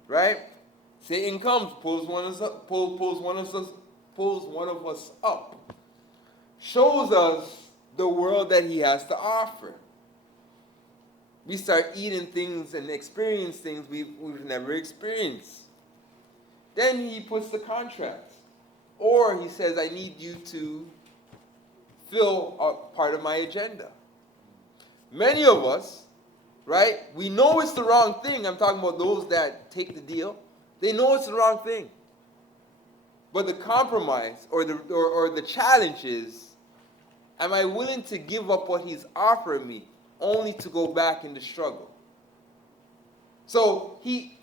right? Satan comes, pulls one of us up, shows us the world that he has to offer. We start eating things and experience things we've never experienced. Then he puts the contract. Or he says, I need you to fill a part of my agenda. Many of us, right, we know it's the wrong thing. I'm talking about those that take the deal. They know it's the wrong thing. But the compromise or the challenge is, am I willing to give up what he's offering me only to go back in the struggle? So he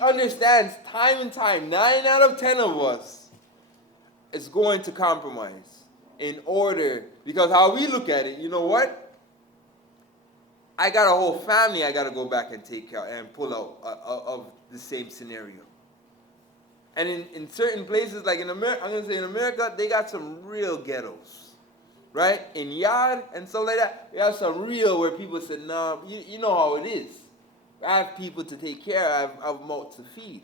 understands time and time, 9 out of 10 of us is going to compromise in order, because how we look at it, you know what? I got a whole family I got to go back and take care and pull out of the same scenario. And in certain places, like in America, I'm going to say in America, they got some real ghettos, right? In Yard and stuff like that, we have some real where people say, no, you know how it is. I have people to take care of, I have mouths to feed.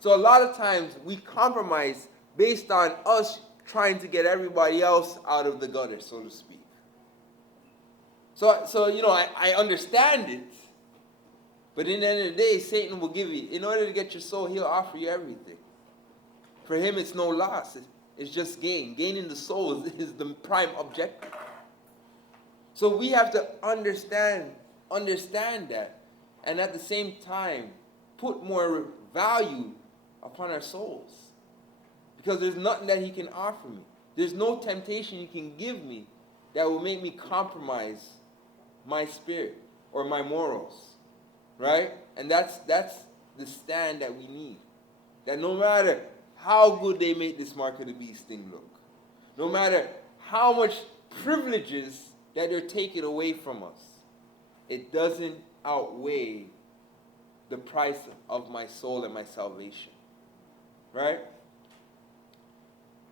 So a lot of times we compromise based on us trying to get everybody else out of the gutter, so to speak. So I understand it. But in the end of the day, Satan will give you, in order to get your soul, he'll offer you everything. For him, it's no loss. It's just gain. Gaining the soul is the prime objective. So we have to understand that. And at the same time, put more value upon our souls. Because there's nothing that he can offer me. There's no temptation he can give me that will make me compromise my spirit or my morals. Right? And that's the stand that we need. That no matter how good they make this mark of the beast thing look, no matter how much privileges that they're taking away from us, it doesn't outweigh the price of my soul and my salvation. Right?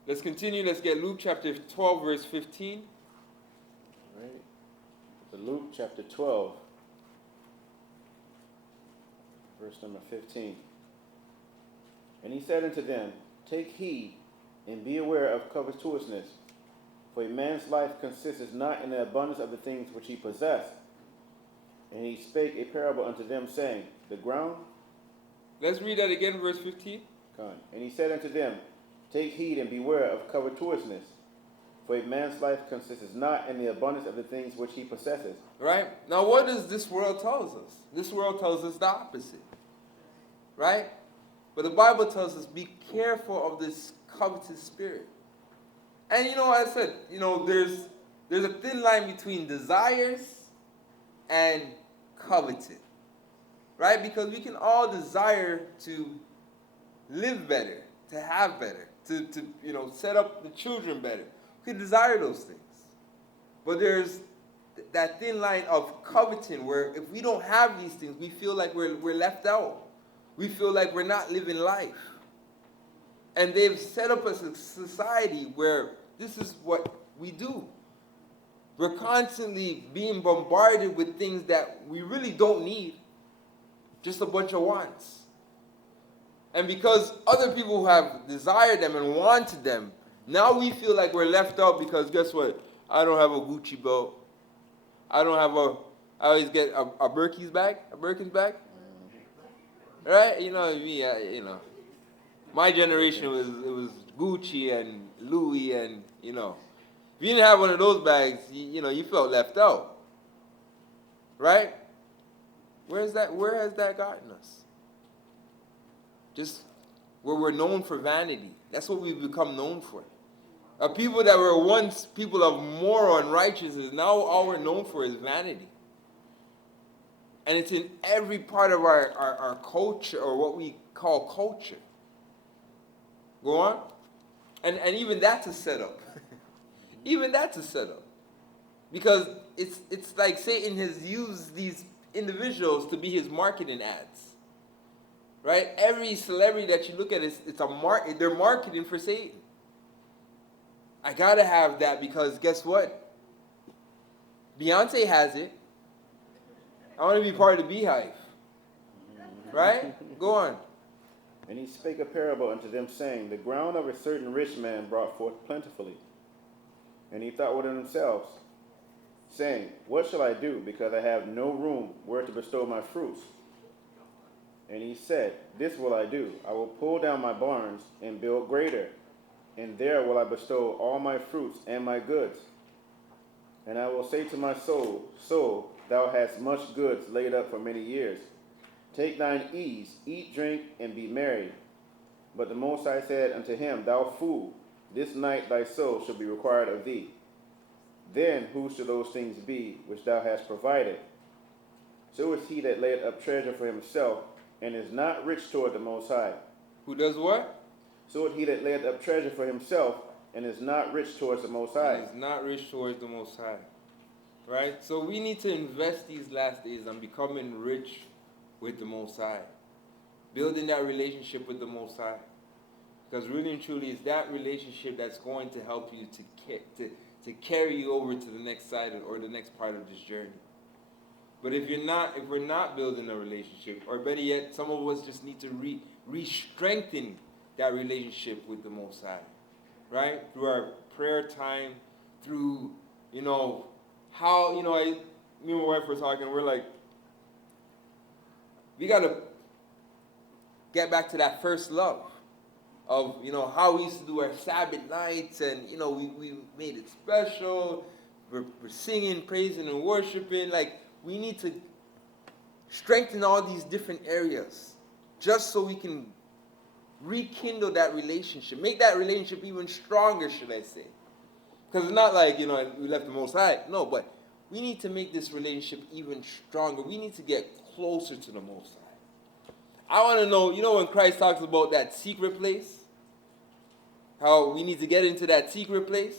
Let's continue. Let's get Luke chapter 12, verse 15. All right. So Luke chapter 12, verse number 15. And he said unto them, take heed and be aware of covetousness, for a man's life consisteth not in the abundance of the things which he possesseth. And he spake a parable unto them, saying, the ground. Let's read that again, verse 15. And he said unto them, take heed and beware of covetousness, for a man's life consisteth not in the abundance of the things which he possesseth. Right? Now what does this world tells us? This world tells us the opposite. Right? But the Bible tells us, be careful of this covetous spirit. And I said, there's a thin line between desires and coveting. Right? Because we can all desire to live better, to have better, to set up the children better. We can desire those things. But there's that thin line of coveting where if we don't have these things, we feel like we're left out. We feel like we're not living life. And they've set up a society where this is what we do. We're constantly being bombarded with things that we really don't need. Just a bunch of wants. And because other people have desired them and wanted them, now we feel like we're left out because guess what? I don't have a Gucci belt. I always get a Birkin's bag. Right? Me, my generation it was Gucci and Louis and, if you didn't have one of those bags, you felt left out. Right? Where has that gotten us? Just where we're known for vanity. That's what we've become known for. A people that were once people of moral and righteousness, now all we're known for is vanity. And it's in every part of our culture, or what we call culture. Go on. And even that's a setup. Even that's a setup. Because it's like Satan has used these individuals to be his marketing ads. Right? Every celebrity that you look at, they're marketing for Satan. I gotta have that because guess what? Beyonce has it. I want to be part of the beehive. Right? Go on. And he spake a parable unto them, saying, The ground of a certain rich man brought forth plentifully. And he thought within himself, saying, What shall I do, because I have no room where to bestow my fruits? And he said, This will I do. I will pull down my barns and build greater, and there will I bestow all my fruits and my goods. And I will say to my soul, Soul, thou hast much goods laid up for many years. Take thine ease, eat, drink, and be merry. But the Most High said unto him, Thou fool, this night thy soul shall be required of thee. Then whose shall those things be which thou hast provided? So is he that layeth up treasure for himself, and is not rich toward the Most High. Who does what? So is he that layeth up treasure for himself, and is not rich towards the Most High. Is not rich towards the Most High. Right? So we need to invest these last days on becoming rich with the Most High. Building that relationship with the Most High. Because really and truly, it's that relationship that's going to help you to carry you over to the next side or the next part of this journey. But if we're not building a relationship, or better yet, some of us just need to re-strengthen that relationship with the Most High. Right? Through our prayer time, through, how, me and my wife were talking, we're like, we got to get back to that first love of, how we used to do our Sabbath nights, and, we made it special. We're singing, praising, and worshiping. Like, we need to strengthen all these different areas just so we can rekindle that relationship. Make that relationship even stronger, should I say. Because it's not like, we left the Most High. No, but we need to make this relationship even stronger. We need to get closer to the Most High. I want to know, when Christ talks about that secret place, how we need to get into that secret place,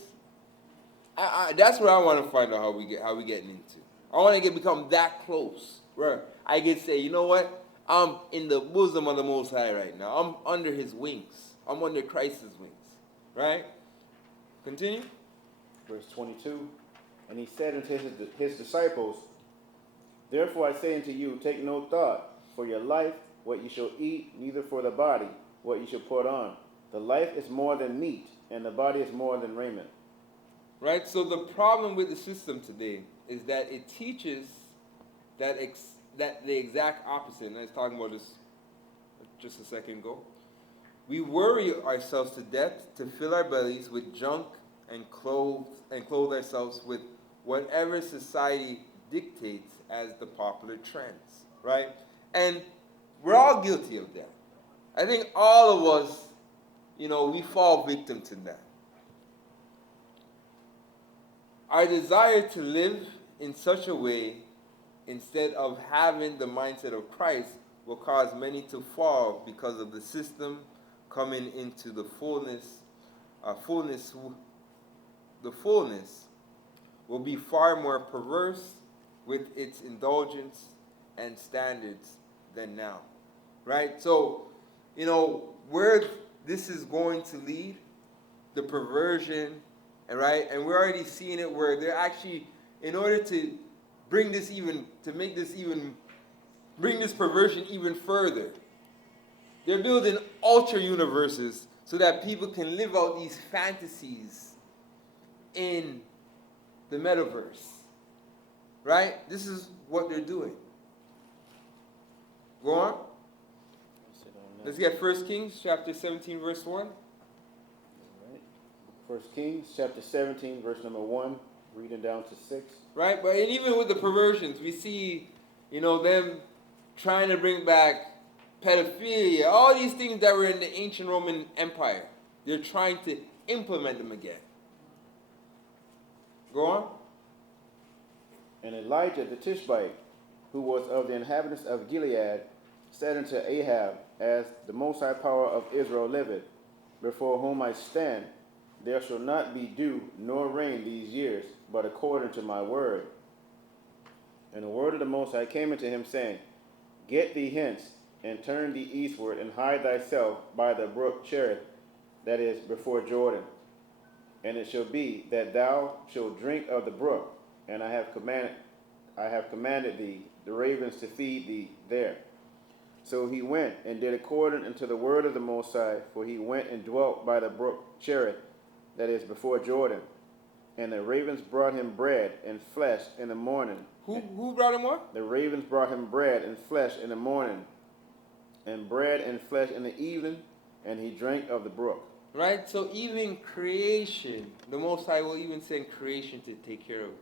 that's where I want to find out how we getting into. I want to become that close, where I can say, you know what? I'm in the bosom of the Most High right now. I'm under his wings. I'm under Christ's wings. Right? Continue. Verse 22, And he said unto his disciples, Therefore I say unto you, take no thought for your life, what ye shall eat, neither for the body, what ye shall put on. The life is more than meat, and the body is more than raiment. Right? So the problem with the system today is that it teaches that the exact opposite. And I was talking about this just a second ago. We worry ourselves to death to fill our bellies with junk and clothe ourselves with whatever society dictates as the popular trends. Right? And we're all guilty of that. I think all of us, we fall victim to that. Our desire to live in such a way, instead of having the mindset of Christ, will cause many to fall because of the system coming into the fullness. The fullness will be far more perverse with its indulgence and standards than now. Right? So, where this is going to lead, the perversion, right? And we're already seeing it where they're actually, in order to bring this perversion even further, they're building ultra universes so that people can live out these fantasies in the metaverse. Right? This is what they're doing. Go on. Let's get 1 Kings chapter 17, verse 1. All right. 1 Kings chapter 17, verse number 1, reading down to 6. Right? But even with the perversions, we see, them trying to bring back pedophilia, all these things that were in the ancient Roman Empire. They're trying to implement them again. Go on. And Elijah the Tishbite, who was of the inhabitants of Gilead, said unto Ahab, As the Most High Power of Israel liveth, before whom I stand, there shall not be dew nor rain these years, but according to my word. And the word of the Most High came unto him, saying, Get thee hence, and turn thee eastward, and hide thyself by the brook Cherith, that is before Jordan. And it shall be that thou shalt drink of the brook, and I have commanded thee the ravens to feed thee there. So he went and did according unto the word of the Most High, for he went and dwelt by the brook Cherith, that is before Jordan. And the ravens brought him bread and flesh in the morning. Who brought him what? The ravens brought him bread and flesh in the morning, and bread and flesh in the evening, and he drank of the brook. Right? So even creation, the Most High will even send creation to take care of you.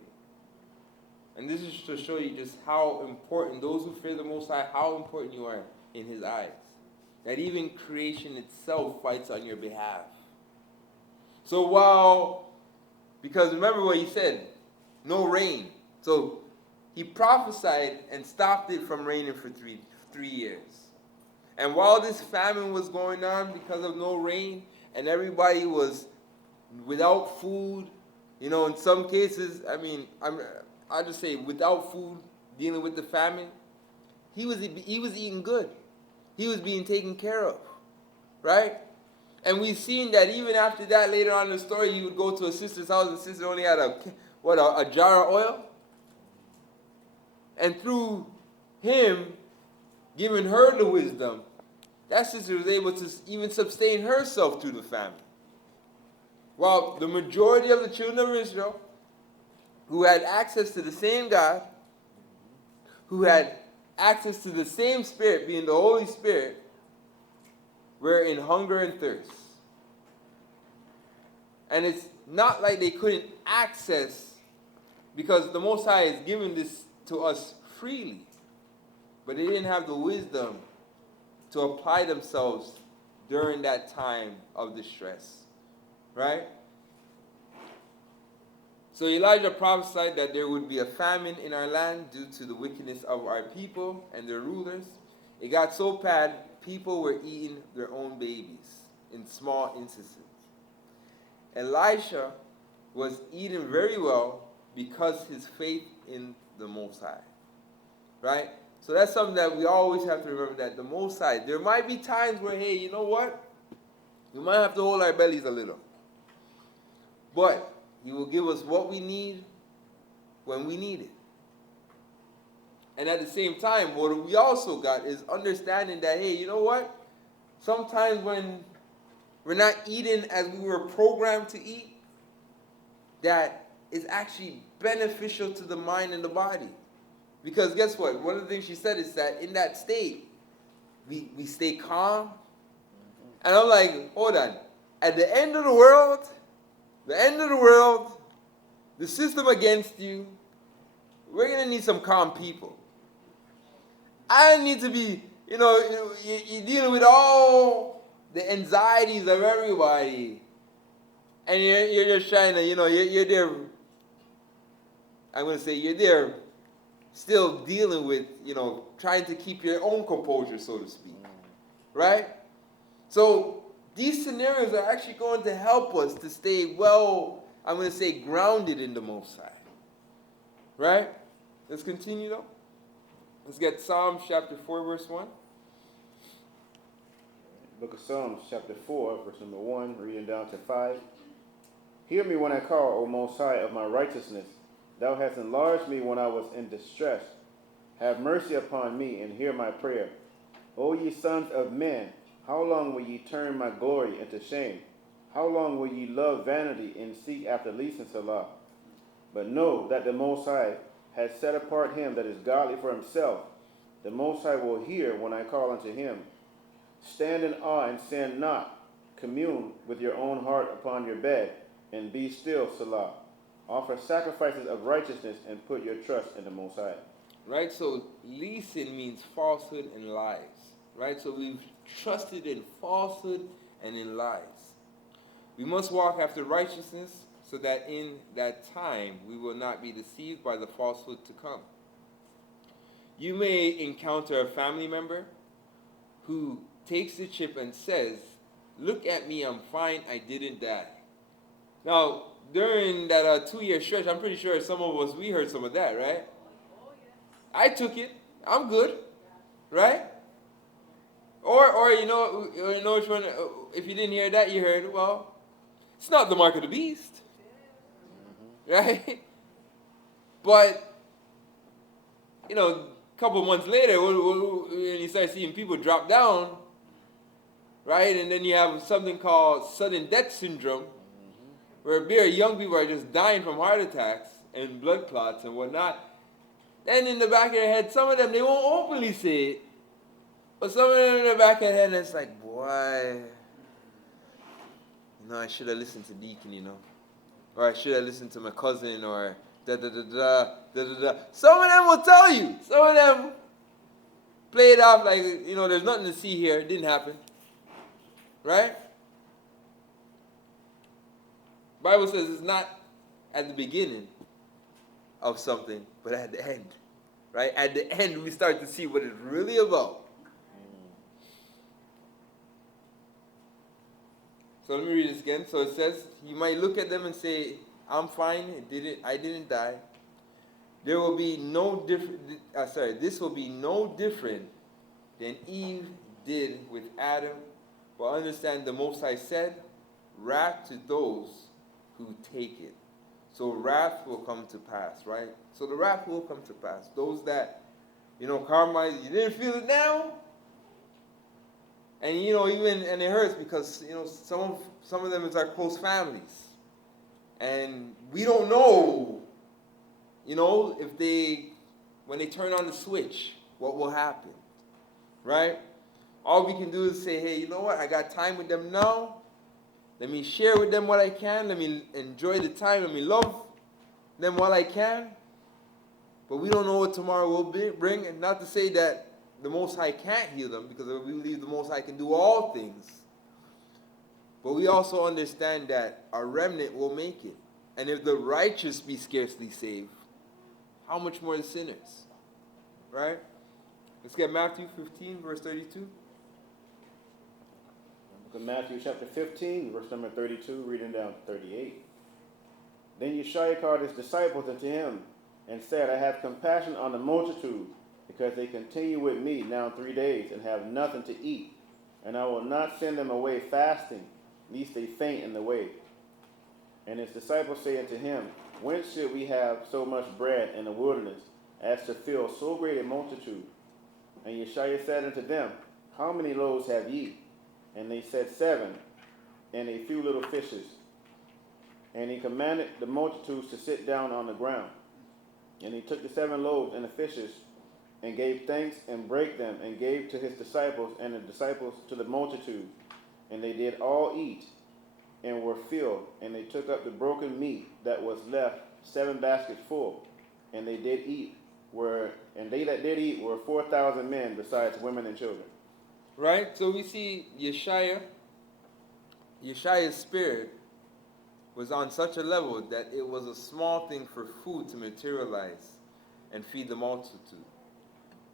And this is to show you just how important, those who fear the Most High, how important you are in His eyes. That even creation itself fights on your behalf. So because remember what He said, no rain. So He prophesied and stopped it from raining for three years. And while this famine was going on because of no rain, and everybody was without food, in some cases, I'll just say without food, dealing with the famine, he was eating good. He was being taken care of, right? And we've seen that even after that, later on in the story, he would go to a sister's house, and the sister only had a jar of oil. And through him giving her the wisdom, that sister was able to even sustain herself through the famine. While the majority of the children of Israel, who had access to the same God, who had access to the same Spirit, being the Holy Spirit, were in hunger and thirst. And it's not like they couldn't access, because the Most High has given this to us freely, but they didn't have the wisdom to apply themselves during that time of distress, right? So Elijah prophesied that there would be a famine in our land due to the wickedness of our people and their rulers. It got so bad, people were eating their own babies in small instances. Elisha was eating very well because his faith in the Most High, right? So that's something that we always have to remember, that the Most High, there might be times where, hey, you know what? We might have to hold our bellies a little. But He will give us what we need when we need it. And at the same time, what we also got is understanding that, hey, you know what? Sometimes when we're not eating as we were programmed to eat, that is actually beneficial to the mind and the body. Because guess what? One of the things she said is that in that state, we stay calm. And I'm like, hold on. At the end of the world, the system against you, we're going to need some calm people. I need to be, you're dealing with all the anxieties of everybody. And you're just trying to, you're there, I'm going to say, you're there still dealing with, trying to keep your own composure, so to speak. Right? So these scenarios are actually going to help us to stay grounded in the Most High. Right? Let's continue though. Let's get Psalms chapter 4, verse 1. Book of Psalms chapter 4, verse number 1, reading down to 5. Hear me when I call, O Most High, of my righteousness. Thou hast enlarged me when I was in distress. Have mercy upon me and hear my prayer. O ye sons of men, how long will ye turn my glory into shame? How long will ye love vanity and seek after leasing Salah? But know that the Most High has set apart him that is godly for himself. The Most High will hear when I call unto him. Stand in awe and sin not. Commune with your own heart upon your bed, and be still, Salah. Offer sacrifices of righteousness and put your trust in the Most High. Right? So leasing means falsehood and lies. right? So we've trusted in falsehood and in lies. We must walk after righteousness so that in that time we will not be deceived by the falsehood to come. You may encounter a family member who takes the chip and says, "Look at me, I'm fine, I didn't die." Now, during that 2-year stretch, I'm pretty sure some of us, we heard some of that, right? I took it, I'm good, right? Or you know which one, if you didn't hear that, you heard, well, it's not the mark of the beast, right? But, you know, a couple of months later, when you start seeing people drop down, right? And then you have something called sudden death syndrome, where very young people are just dying from heart attacks and blood clots and whatnot. And in the back of their head, some of them, they won't openly say it, but some of them in the back of their head, it's like, boy, I should have listened to Deacon, or I should have listened to my cousin, or da-da-da-da. Some of them will tell you. Some of them play it off like, there's nothing to see here. It didn't happen. Right? Bible says it's not at the beginning of something, but at the end. Right? At the end, we start to see what it's really about. So let me read this again. So it says, you might look at them and say, "I'm fine. I didn't die." There will be no different. This will be no different than Eve did with Adam. But understand, the Most High said, "Wrath to those who take it." So wrath will come to pass, right? So the wrath will come to pass. Those that, karma, you didn't feel it now. And and it hurts because some of them is our close families. And we don't know, if when they turn on the switch, what will happen. Right? All we can do is say, hey, you know what? I got time with them now. Let me share with them what I can. Let me enjoy the time. Let me love them while I can. But we don't know what tomorrow will bring. And not to say that the Most High can't heal them, because we believe the Most High can do all things. But we also understand that a remnant will make it. And if the righteous be scarcely saved, how much more the sinners? Right? Let's get Matthew 15, verse 32. Book of Matthew chapter 15, verse number 32, reading down to 38. Then Yeshua called his disciples unto him, and said, I have compassion on the multitude, because they continue with me now 3 days, and have nothing to eat. And I will not send them away fasting, lest they faint in the way. And his disciples say unto him, Whence should we have so much bread in the wilderness, as to fill so great a multitude? And Yeshua said unto them, How many loaves have ye? And they said, 7, and a few little fishes. And he commanded the multitudes to sit down on the ground. And he took the 7 loaves and the fishes, and gave thanks, and brake them, and gave to his disciples, and the disciples to the multitude. And they did all eat, and were filled. And they took up the broken meat that was left, 7 baskets full. And they did eat, and they that did eat were 4,000 men, besides women and children. Right? So we see Yeshua's spirit was on such a level that it was a small thing for food to materialize and feed the multitude.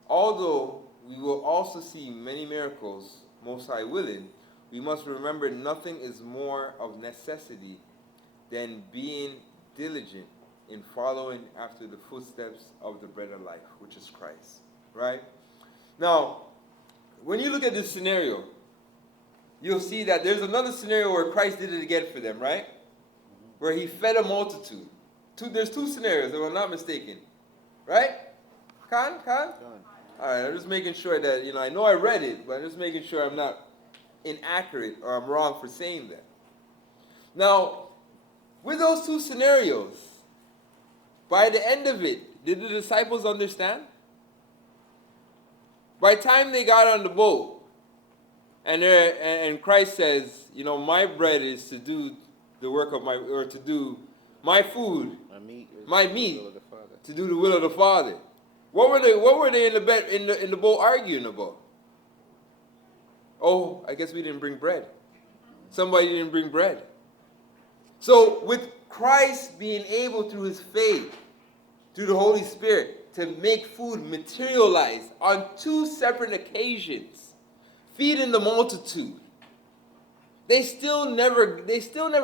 Although we will also see many miracles, Most High willing, we must remember nothing is more of necessity than being diligent in following after the footsteps of the bread of life, which is Christ. Right? Now, when you look at this scenario, you'll see that there's another scenario where Christ did it again for them, right? Where he fed a multitude. There's 2 scenarios, if I'm not mistaken. Right? Khan? All right, I'm just making sure that, I know I read it, but I'm just making sure I'm not inaccurate or I'm wrong for saying that. Now, with those 2 scenarios, by the end of it, did the disciples understand? By the time they got on the boat, and Christ says, my bread is to do the work of to do my food, my meat, to do the will of the Father. What were they in the boat arguing about? Oh, I guess we didn't bring bread. Somebody didn't bring bread. So with Christ being able through his faith, through the Holy Spirit, to make food materialize on two separate occasions, feeding the multitude, they still never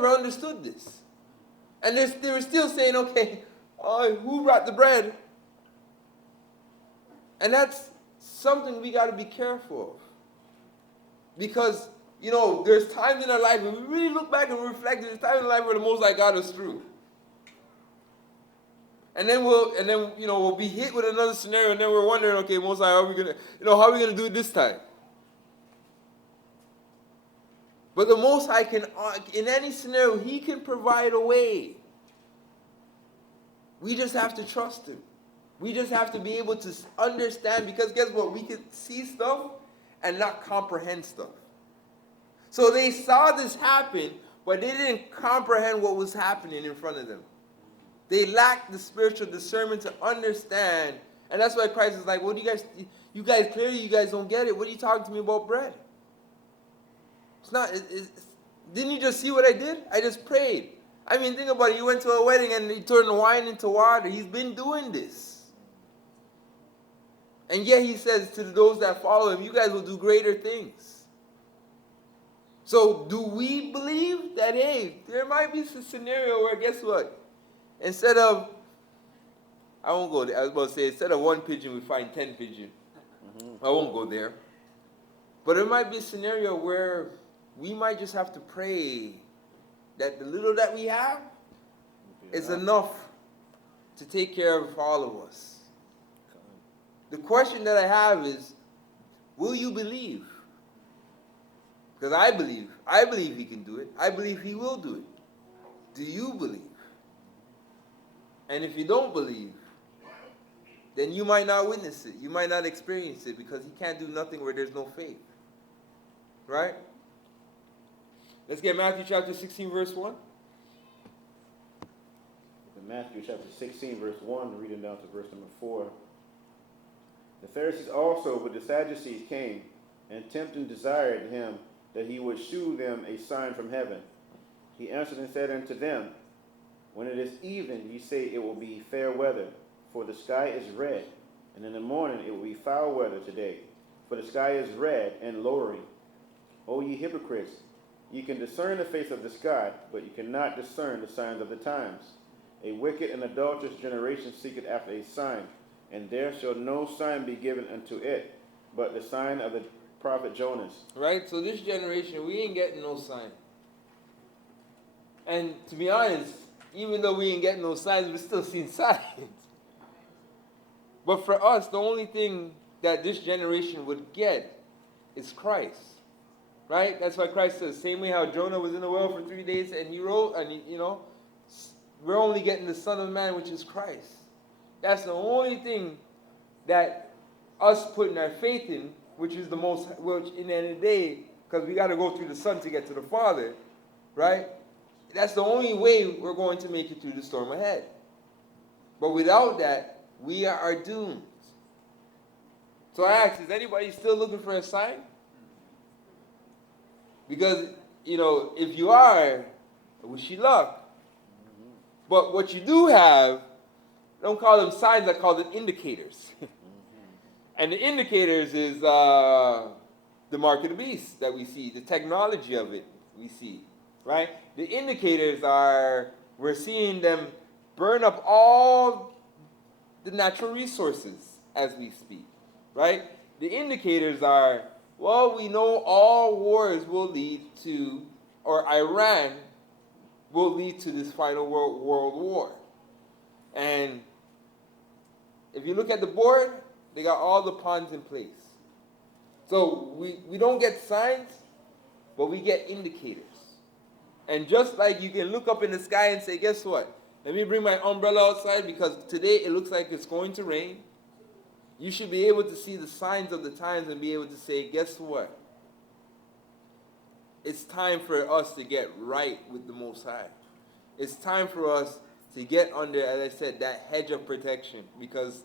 understood this. And they were still saying, okay, who brought the bread? And that's something we got to be careful of. Because, there's times in our life when we really look back and reflect, there's times in our life where the Most High got us through. And then we'll be hit with another scenario, and then we're wondering, okay, Most High, how are we gonna do it this time? But the Most High can, in any scenario, he can provide a way. We just have to trust him. We just have to be able to understand, because guess what? We can see stuff and not comprehend stuff. So they saw this happen, but they didn't comprehend what was happening in front of them. They lacked the spiritual discernment to understand. And that's why Christ is like, what do you guys clearly you guys don't get it. What are you talking to me about bread? It's not, didn't you just see what I did? I just prayed. I mean, think about it. You went to a wedding and he turned wine into water. He's been doing this. And yet he says to those that follow him, you guys will do greater things. So do we believe that, hey, there might be a scenario where, guess what? Instead of, I won't go there. I was about to say, instead of 1 pigeon, we find 10 pigeons. I won't go there. But there might be a scenario where we might just have to pray that the little that we have is enough to take care of all of us. The question that I have is, will you believe? Because I believe he can do it. I believe he will do it. Do you believe? And if you don't believe, then you might not witness it. You might not experience it, because he can't do nothing where there's no faith. Right? Let's get Matthew chapter 16, verse 1. In Matthew chapter 16, verse 1, reading down to verse number 4. The Pharisees also with the Sadducees came, and tempting desired him that he would shew them a sign from heaven. He answered and said unto them, when it is even, ye say it will be fair weather, for the sky is red, and in the morning it will be foul weather today, for the sky is red and lowering. O ye hypocrites, ye can discern the face of the sky, but ye cannot discern the signs of the times. A wicked and adulterous generation seeketh after a sign, and there shall no sign be given unto it, but the sign of the prophet Jonas. Right? So this generation, we ain't getting no sign. And to be honest, even though we ain't getting no signs, we're still seeing signs. But for us, the only thing that this generation would get is Christ. Right? That's why Christ says, same way how Jonah was in the world for 3 days and he wrote, and we're only getting the Son of Man, which is Christ. That's the only thing that us putting our faith in, which is which in the end of the day, because we got to go through the Son to get to the Father, right? That's the only way we're going to make it through the storm ahead. But without that, we are doomed. So I ask, is anybody still looking for a sign? Because, if you are, I wish you luck. But what you do have, don't call them signs, I call them indicators. And the indicators is the mark of the beast that we see, the technology of it we see, right? The indicators are, we're seeing them burn up all the natural resources as we speak, right? The indicators are, well, we know all wars will lead to, or Iran will lead to this final world war. And if you look at the board, they got all the pawns in place. So we don't get signs, but we get indicators. And just like you can look up in the sky and say, guess what? Let me bring my umbrella outside because today it looks like it's going to rain. You should be able to see the signs of the times and be able to say, guess what? It's time for us to get right with the Most High. It's time for us to get under, as I said, that hedge of protection, because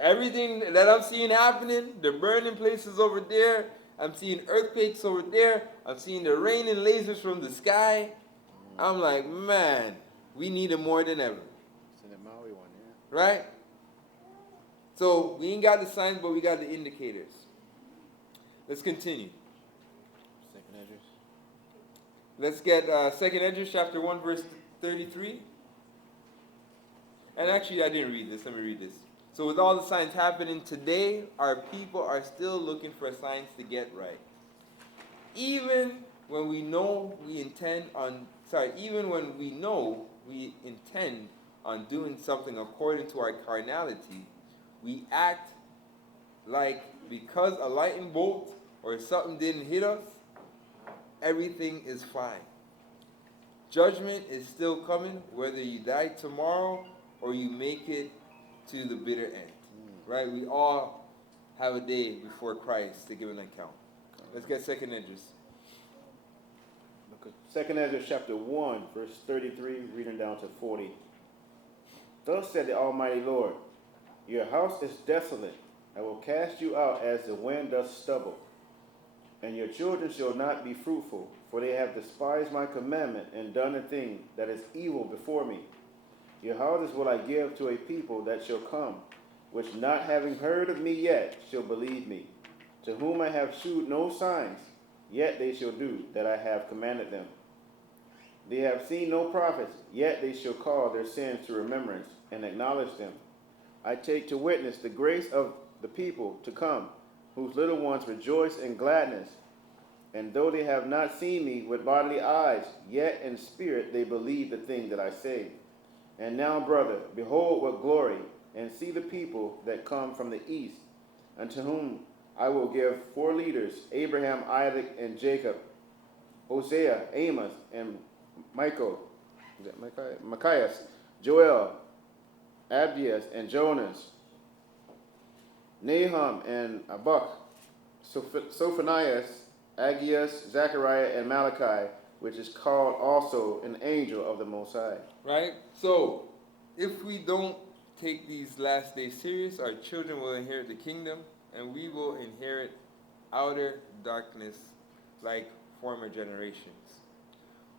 everything that I'm seeing happening, the burning places over there, I'm seeing earthquakes over there. I'm seeing the rain and lasers from the sky. I'm like, man, we need it more than ever. It's in the Maui one, yeah. Right? So we ain't got the signs, but we got the indicators. Let's continue. Second Esdras. Let's get 2nd Esdras chapter 1 verse 33. And actually, I didn't read this. Let me read this. So with all the signs happening today, our people are still looking for signs to get right. Even when we know we intend on doing something according to our carnality, we act like because a lightning bolt or something didn't hit us, everything is fine. Judgment is still coming, whether you die tomorrow or you make it to the bitter end. Right? We all have a day before Christ to give an account. Let's get 2nd Esdras. Second Esdras chapter 1, verse 33, reading down to 40. Thus said the Almighty Lord, your house is desolate. I will cast you out as the wind does stubble. And your children shall not be fruitful, for they have despised my commandment and done a thing that is evil before me. Your houses will I give to a people that shall come, which not having heard of me yet shall believe me, to whom I have shewed no signs, yet they shall do that I have commanded them. They have seen no prophets, yet they shall call their sins to remembrance and acknowledge them. I take to witness the grace of the people to come, whose little ones rejoice in gladness. And though they have not seen me with bodily eyes, yet in spirit they believe the thing that I say. And now, brother, behold with glory, and see the people that come from the east, unto whom I will give 4 leaders, Abraham, Isaac, and Jacob, Hosea, Amos, and Micaias, Joel, Abdias, and Jonas, Nahum, and Abach, Sophonias, Aggeus, Zechariah, and Malachi, which is called also an angel of the Most High. Right? So, if we don't take these last days serious, our children will inherit the kingdom, and we will inherit outer darkness like former generations.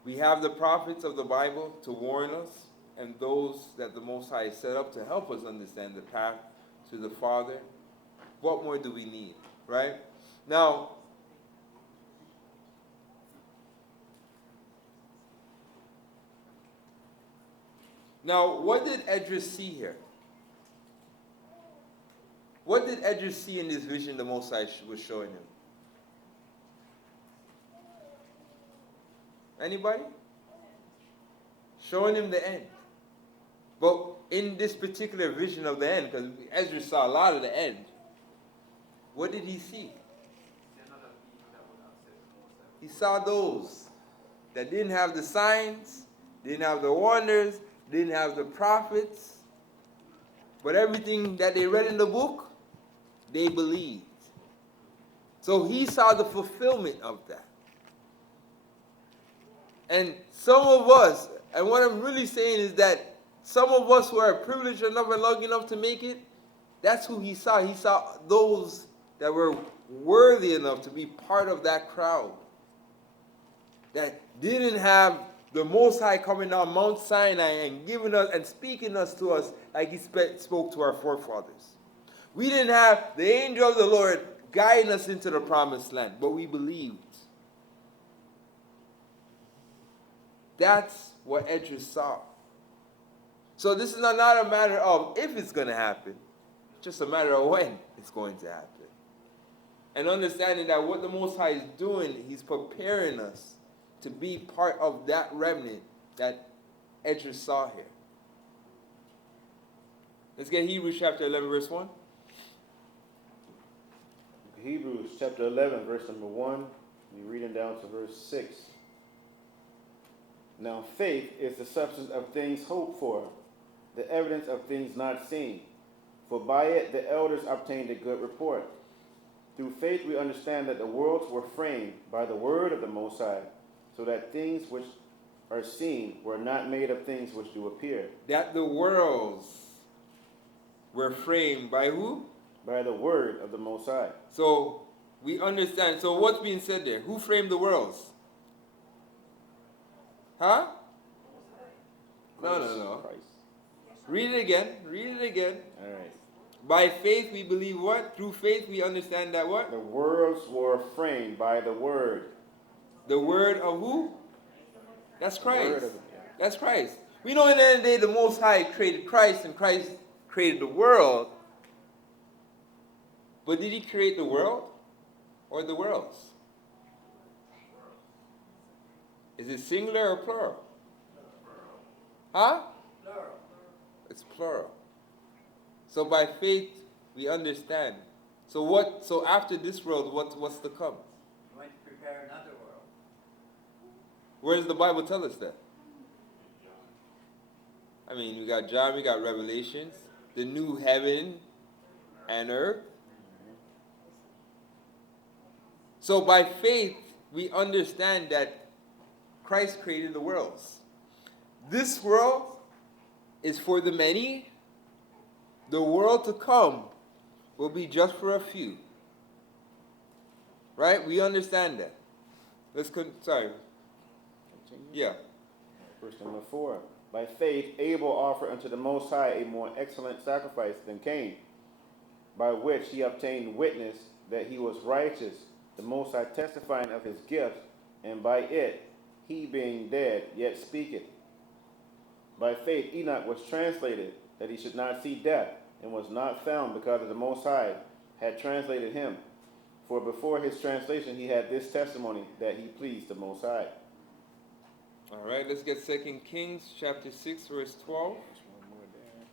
We have the prophets of the Bible to warn us, and those that the Most High set up to help us understand the path to the Father. What more do we need? Right? Now, what did Esdras see here? What did Esdras see in this vision the Most High was showing him? Anybody? Showing him the end. But in this particular vision of the end, because Esdras saw a lot of the end, what did he see? He saw those that didn't have the signs, didn't have the wonders, didn't have the prophets, but everything that they read in the book, they believed. So he saw the fulfillment of that. And some of us, and what I'm really saying is that some of us who are privileged enough and lucky enough to make it, that's who he saw. He saw those that were worthy enough to be part of that crowd, that didn't have the Most High coming down Mount Sinai and giving us and speaking us to us like he spoke to our forefathers. We didn't have the angel of the Lord guiding us into the promised land, but we believed. That's what Esdras saw. So this is not a matter of if it's going to happen, it's just a matter of when it's going to happen. And understanding that what the Most High is doing, he's preparing us to be part of that remnant that Esdras saw here. Let's get Hebrews chapter 11, verse 1. Hebrews chapter 11, verse number 1. We're reading down to verse 6. Now faith is the substance of things hoped for, the evidence of things not seen. For by it the elders obtained a good report. Through faith we understand that the worlds were framed by the word of the Most High, so that things which are seen were not made of things which do appear. That the worlds were framed by who? By the word of the Most High. So we understand. So what's being said there? Who framed the worlds? Huh? No. Christ. Read it again. Read it again. All right. By faith we believe what? Through faith we understand that what? The worlds were framed by the word. The word of who? That's The Christ. word of- That's Christ. We know in the end of the day the Most High created Christ and Christ created the world. But did he create the world or the worlds? Is it singular or plural? Huh? Plural. It's plural. So by faith we understand. So after this world, what's to come? You're going to prepare another world. Where does the Bible tell us that? I mean, we got John, we got Revelations, the new heaven and earth. So by faith, we understand that Christ created the worlds. This world is for the many. The world to come will be just for a few. Right? We understand that. Sorry. Continue. Yeah. Verse number 4. By faith Abel offered unto the Most High a more excellent sacrifice than Cain, by which he obtained witness that he was righteous, the Most High testifying of his gift, and by it he being dead yet speaketh. By faith Enoch was translated, that he should not see death, and was not found, because the Most High had translated him. For before his translation he had this testimony, that he pleased the Most High. All right, let's get 2 Kings chapter 6, verse 12. There's one more there.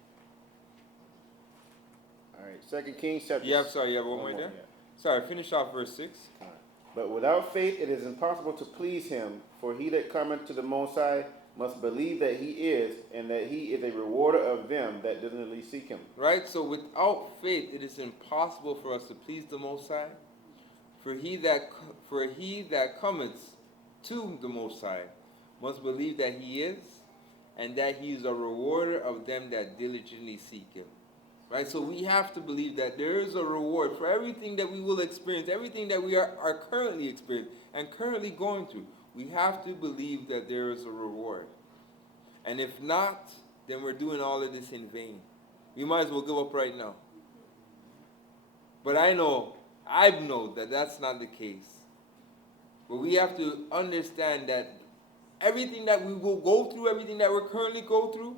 All right, 2 Kings chapter. You have one more there? yeah. Sorry, finish off verse 6. But without faith it is impossible to please him, for he that cometh to the Most High must believe that he is, and that he is a rewarder of them that diligently seek him. Right? So without faith it is impossible for us to please the Most High. For he that cometh to the Most High must believe that he is, and that he is a rewarder of them that diligently seek him. Right? So we have to believe that there is a reward for everything that we will experience, everything that we are currently experiencing and currently going through. We have to believe that there is a reward. And if not, then we're doing all of this in vain. We might as well give up right now. But I know that that's not the case. But we have to understand that everything that we will go through, everything that we're currently going through,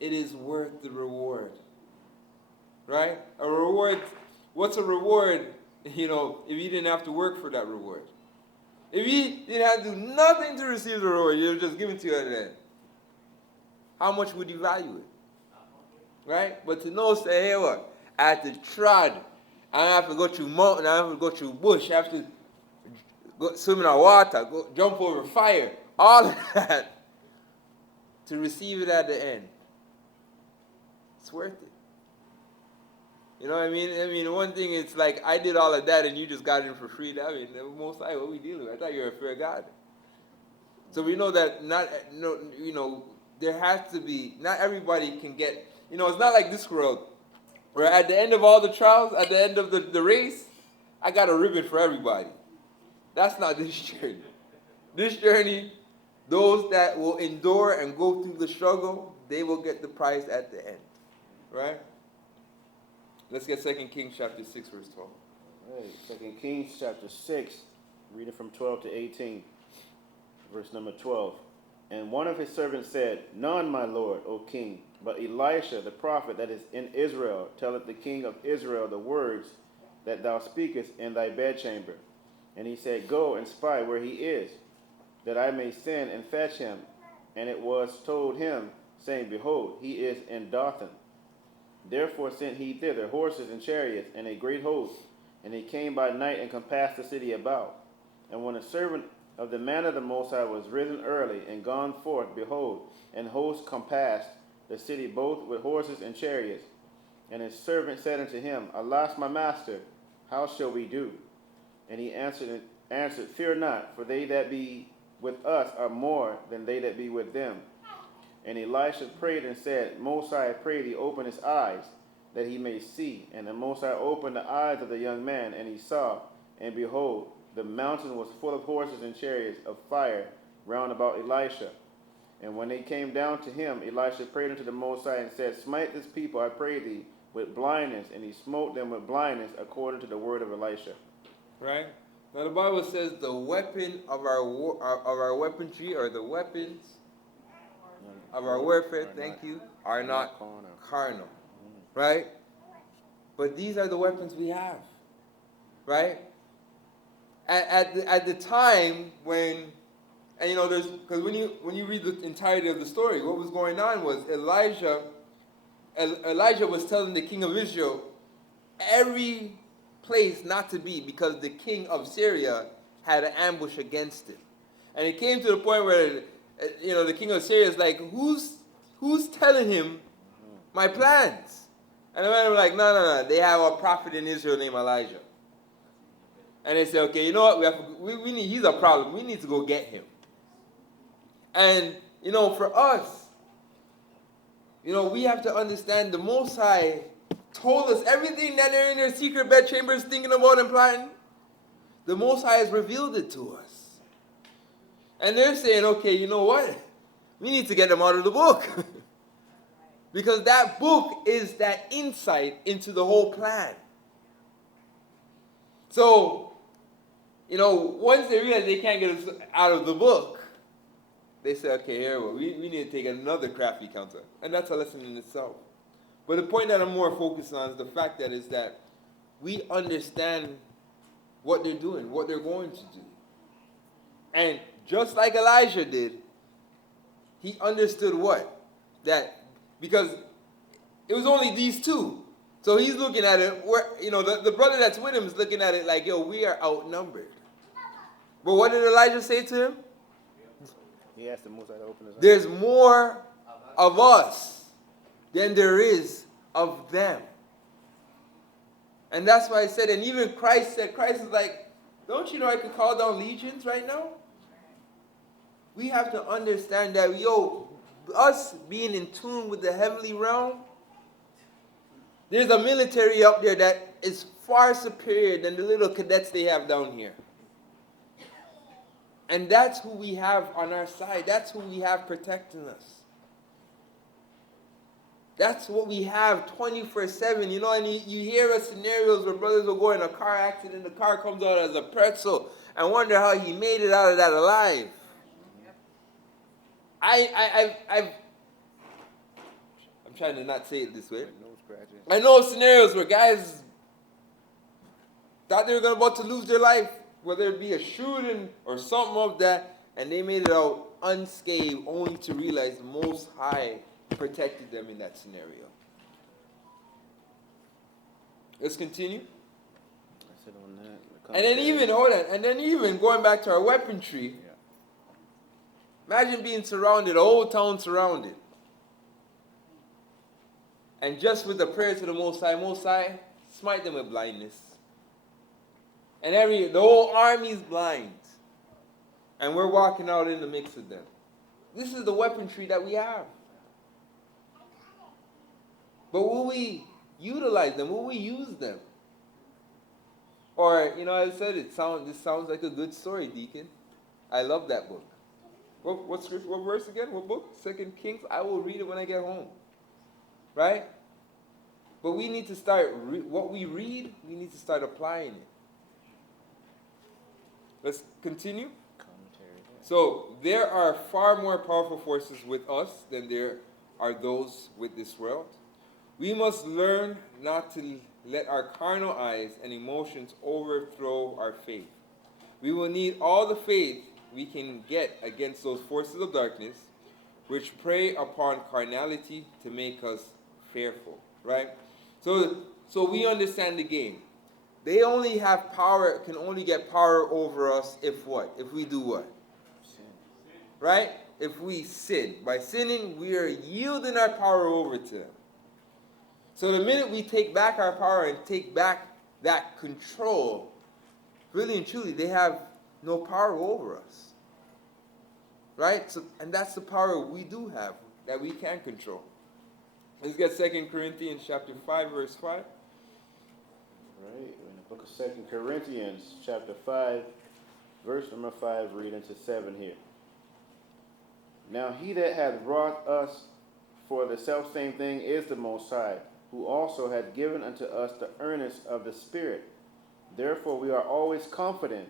it is worth the reward. Right? A reward, what's a reward, if you didn't have to work for that reward? If you didn't have to do nothing to receive the reward, you were just given to you at the end. How much would you value it? Right? But to know, say, hey, what? I have to trod. I have to go through mountain. I have to go through bush. I have to go swim in the water. Go jump over fire. All of that to receive it at the end. It's worth it. You know what I mean? I mean, one thing, it's like, I did all of that and you just got it for free. I mean, Most High, what we dealing with? I thought you were a fair God. So we know that there has to be, not everybody can get, it's not like this world, where at the end of all the trials, at the end of the race, I got a ribbon for everybody. That's not this journey. This journey, those that will endure and go through the struggle, they will get the prize at the end. Right? Let's get 2 Kings chapter 6, verse 12. All right, 2 Kings chapter 6, reading from 12 to 18, verse number 12. And one of his servants said, None, my lord, O king, but Elisha, the prophet that is in Israel, telleth the king of Israel the words that thou speakest in thy bedchamber. And he said, Go and spy where he is, that I may send and fetch him. And it was told him, saying, Behold, he is in Dothan. Therefore sent he thither horses and chariots and a great host. And he came by night and compassed the city about. And when a servant of the man of the Most High was risen early and gone forth, behold, an host compassed the city both with horses and chariots. And his servant said unto him, Alas, my master, how shall we do? And he answered, Fear not, for they that be with us are more than they that be with them. And Elisha prayed and said, Most High, I pray thee, open his eyes, that he may see. And the Most High opened the eyes of the young man, and he saw. And behold, the mountain was full of horses and chariots of fire round about Elisha. And when they came down to him, Elisha prayed unto the Most High and said, Smite this people, I pray thee, with blindness. And he smote them with blindness according to the word of Elisha. Right? Now the Bible says the weapon of our weaponry, or the weapons of our warfare, thank you, are not carnal. Right? But these are the weapons we have. Right? At the time when, and you know, there's, because when you read the entirety of the story, what was going on was Elijah was telling the king of Israel every place not to be, because the king of Syria had an ambush against him. And it came to the point where, you know, the king of Syria is like, who's telling him my plans? And the man was like, no, they have a prophet in Israel named Elijah. And they said, okay, you know what, we need, he's a problem, we need to go get him. And, you know, for us, you know, we have to understand the Most High told us everything that they're in their secret bed chambers thinking about and plotting. The Most High has revealed it to us. And they're saying, okay, you know what? We need to get them out of the book. Because that book is that insight into the whole plan. So, you know, once they realize they can't get us out of the book, they say, okay, here we need to take another crafty counter. And that's a lesson in itself. But the point that I'm more focused on is the fact that is that we understand what they're doing, what they're going to do. And just like Elijah did, he understood what? That, because it was only these two. So he's looking at it, where, you know, the brother that's with him is looking at it like, yo, we are outnumbered. But what did Elijah say to him? He asked the Most High to open his eyes. There's more of us than there is of them. And that's why I said, and even Christ said, Christ is like, don't you know I could call down legions right now? We have to understand that, yo, us being in tune with the heavenly realm, there's a military up there that is far superior than the little cadets they have down here. And that's who we have on our side. That's who we have protecting us. That's what we have 24/7. You know, and you hear of scenarios where brothers will go in a car accident, the car comes out as a pretzel, and wonder how he made it out of that alive. I'm trying to not say it this way. I know scenarios where guys thought they were about to lose their life, whether it be a shooting or something of that, and they made it out unscathed, only to realize the Most High protected them in that scenario. Let's continue. And then even going back to our weaponry, imagine being surrounded, a whole town surrounded. And just with the prayer to the Most High, smite them with blindness. And the whole army's blind. And we're walking out in the mix of them. This is the weaponry that we have. But will we utilize them? Will we use them? Or, you know, as I said, this sounds like a good story, Deacon. I love that book. What scripture? What verse again? What book? 2 Kings. I will read it when I get home. Right? But we need to start, what we read, we need to start applying it. Let's continue. So, there are far more powerful forces with us than there are those with this world. We must learn not to let our carnal eyes and emotions overthrow our faith. We will need all the faith we can get against those forces of darkness which prey upon carnality to make us fearful, right? So we understand the game. They only have power, can only get power over us if what? If we do what? Sin. Right? If we sin. By sinning, we are yielding our power over to them. So the minute we take back our power and take back that control, really and truly, they have no power over us. Right? So, and that's the power we do have, that we can control. Let's get 2 Corinthians chapter 5, verse 5. Right. We're in Book of 2 Corinthians, chapter 5, verse number 5, reading to 7 here. Now he that hath brought us for the selfsame thing is the Most High, who also hath given unto us the earnest of the Spirit. Therefore we are always confident,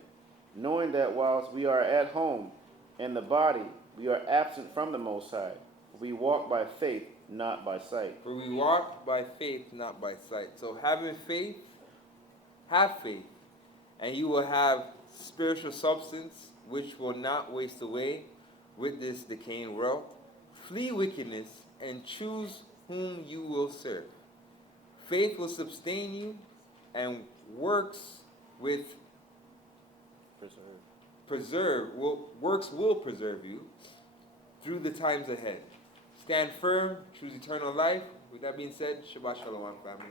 knowing that whilst we are at home in the body, we are absent from the Most High. We walk by faith, not by sight. For we walk by faith, not by sight. So having faith, have faith, and you will have spiritual substance which will not waste away with this decaying world. Flee wickedness and choose whom you will serve. Faith will sustain you, and works will preserve you through the times ahead. Stand firm, choose eternal life. With that being said, Shabbat Shalom, family.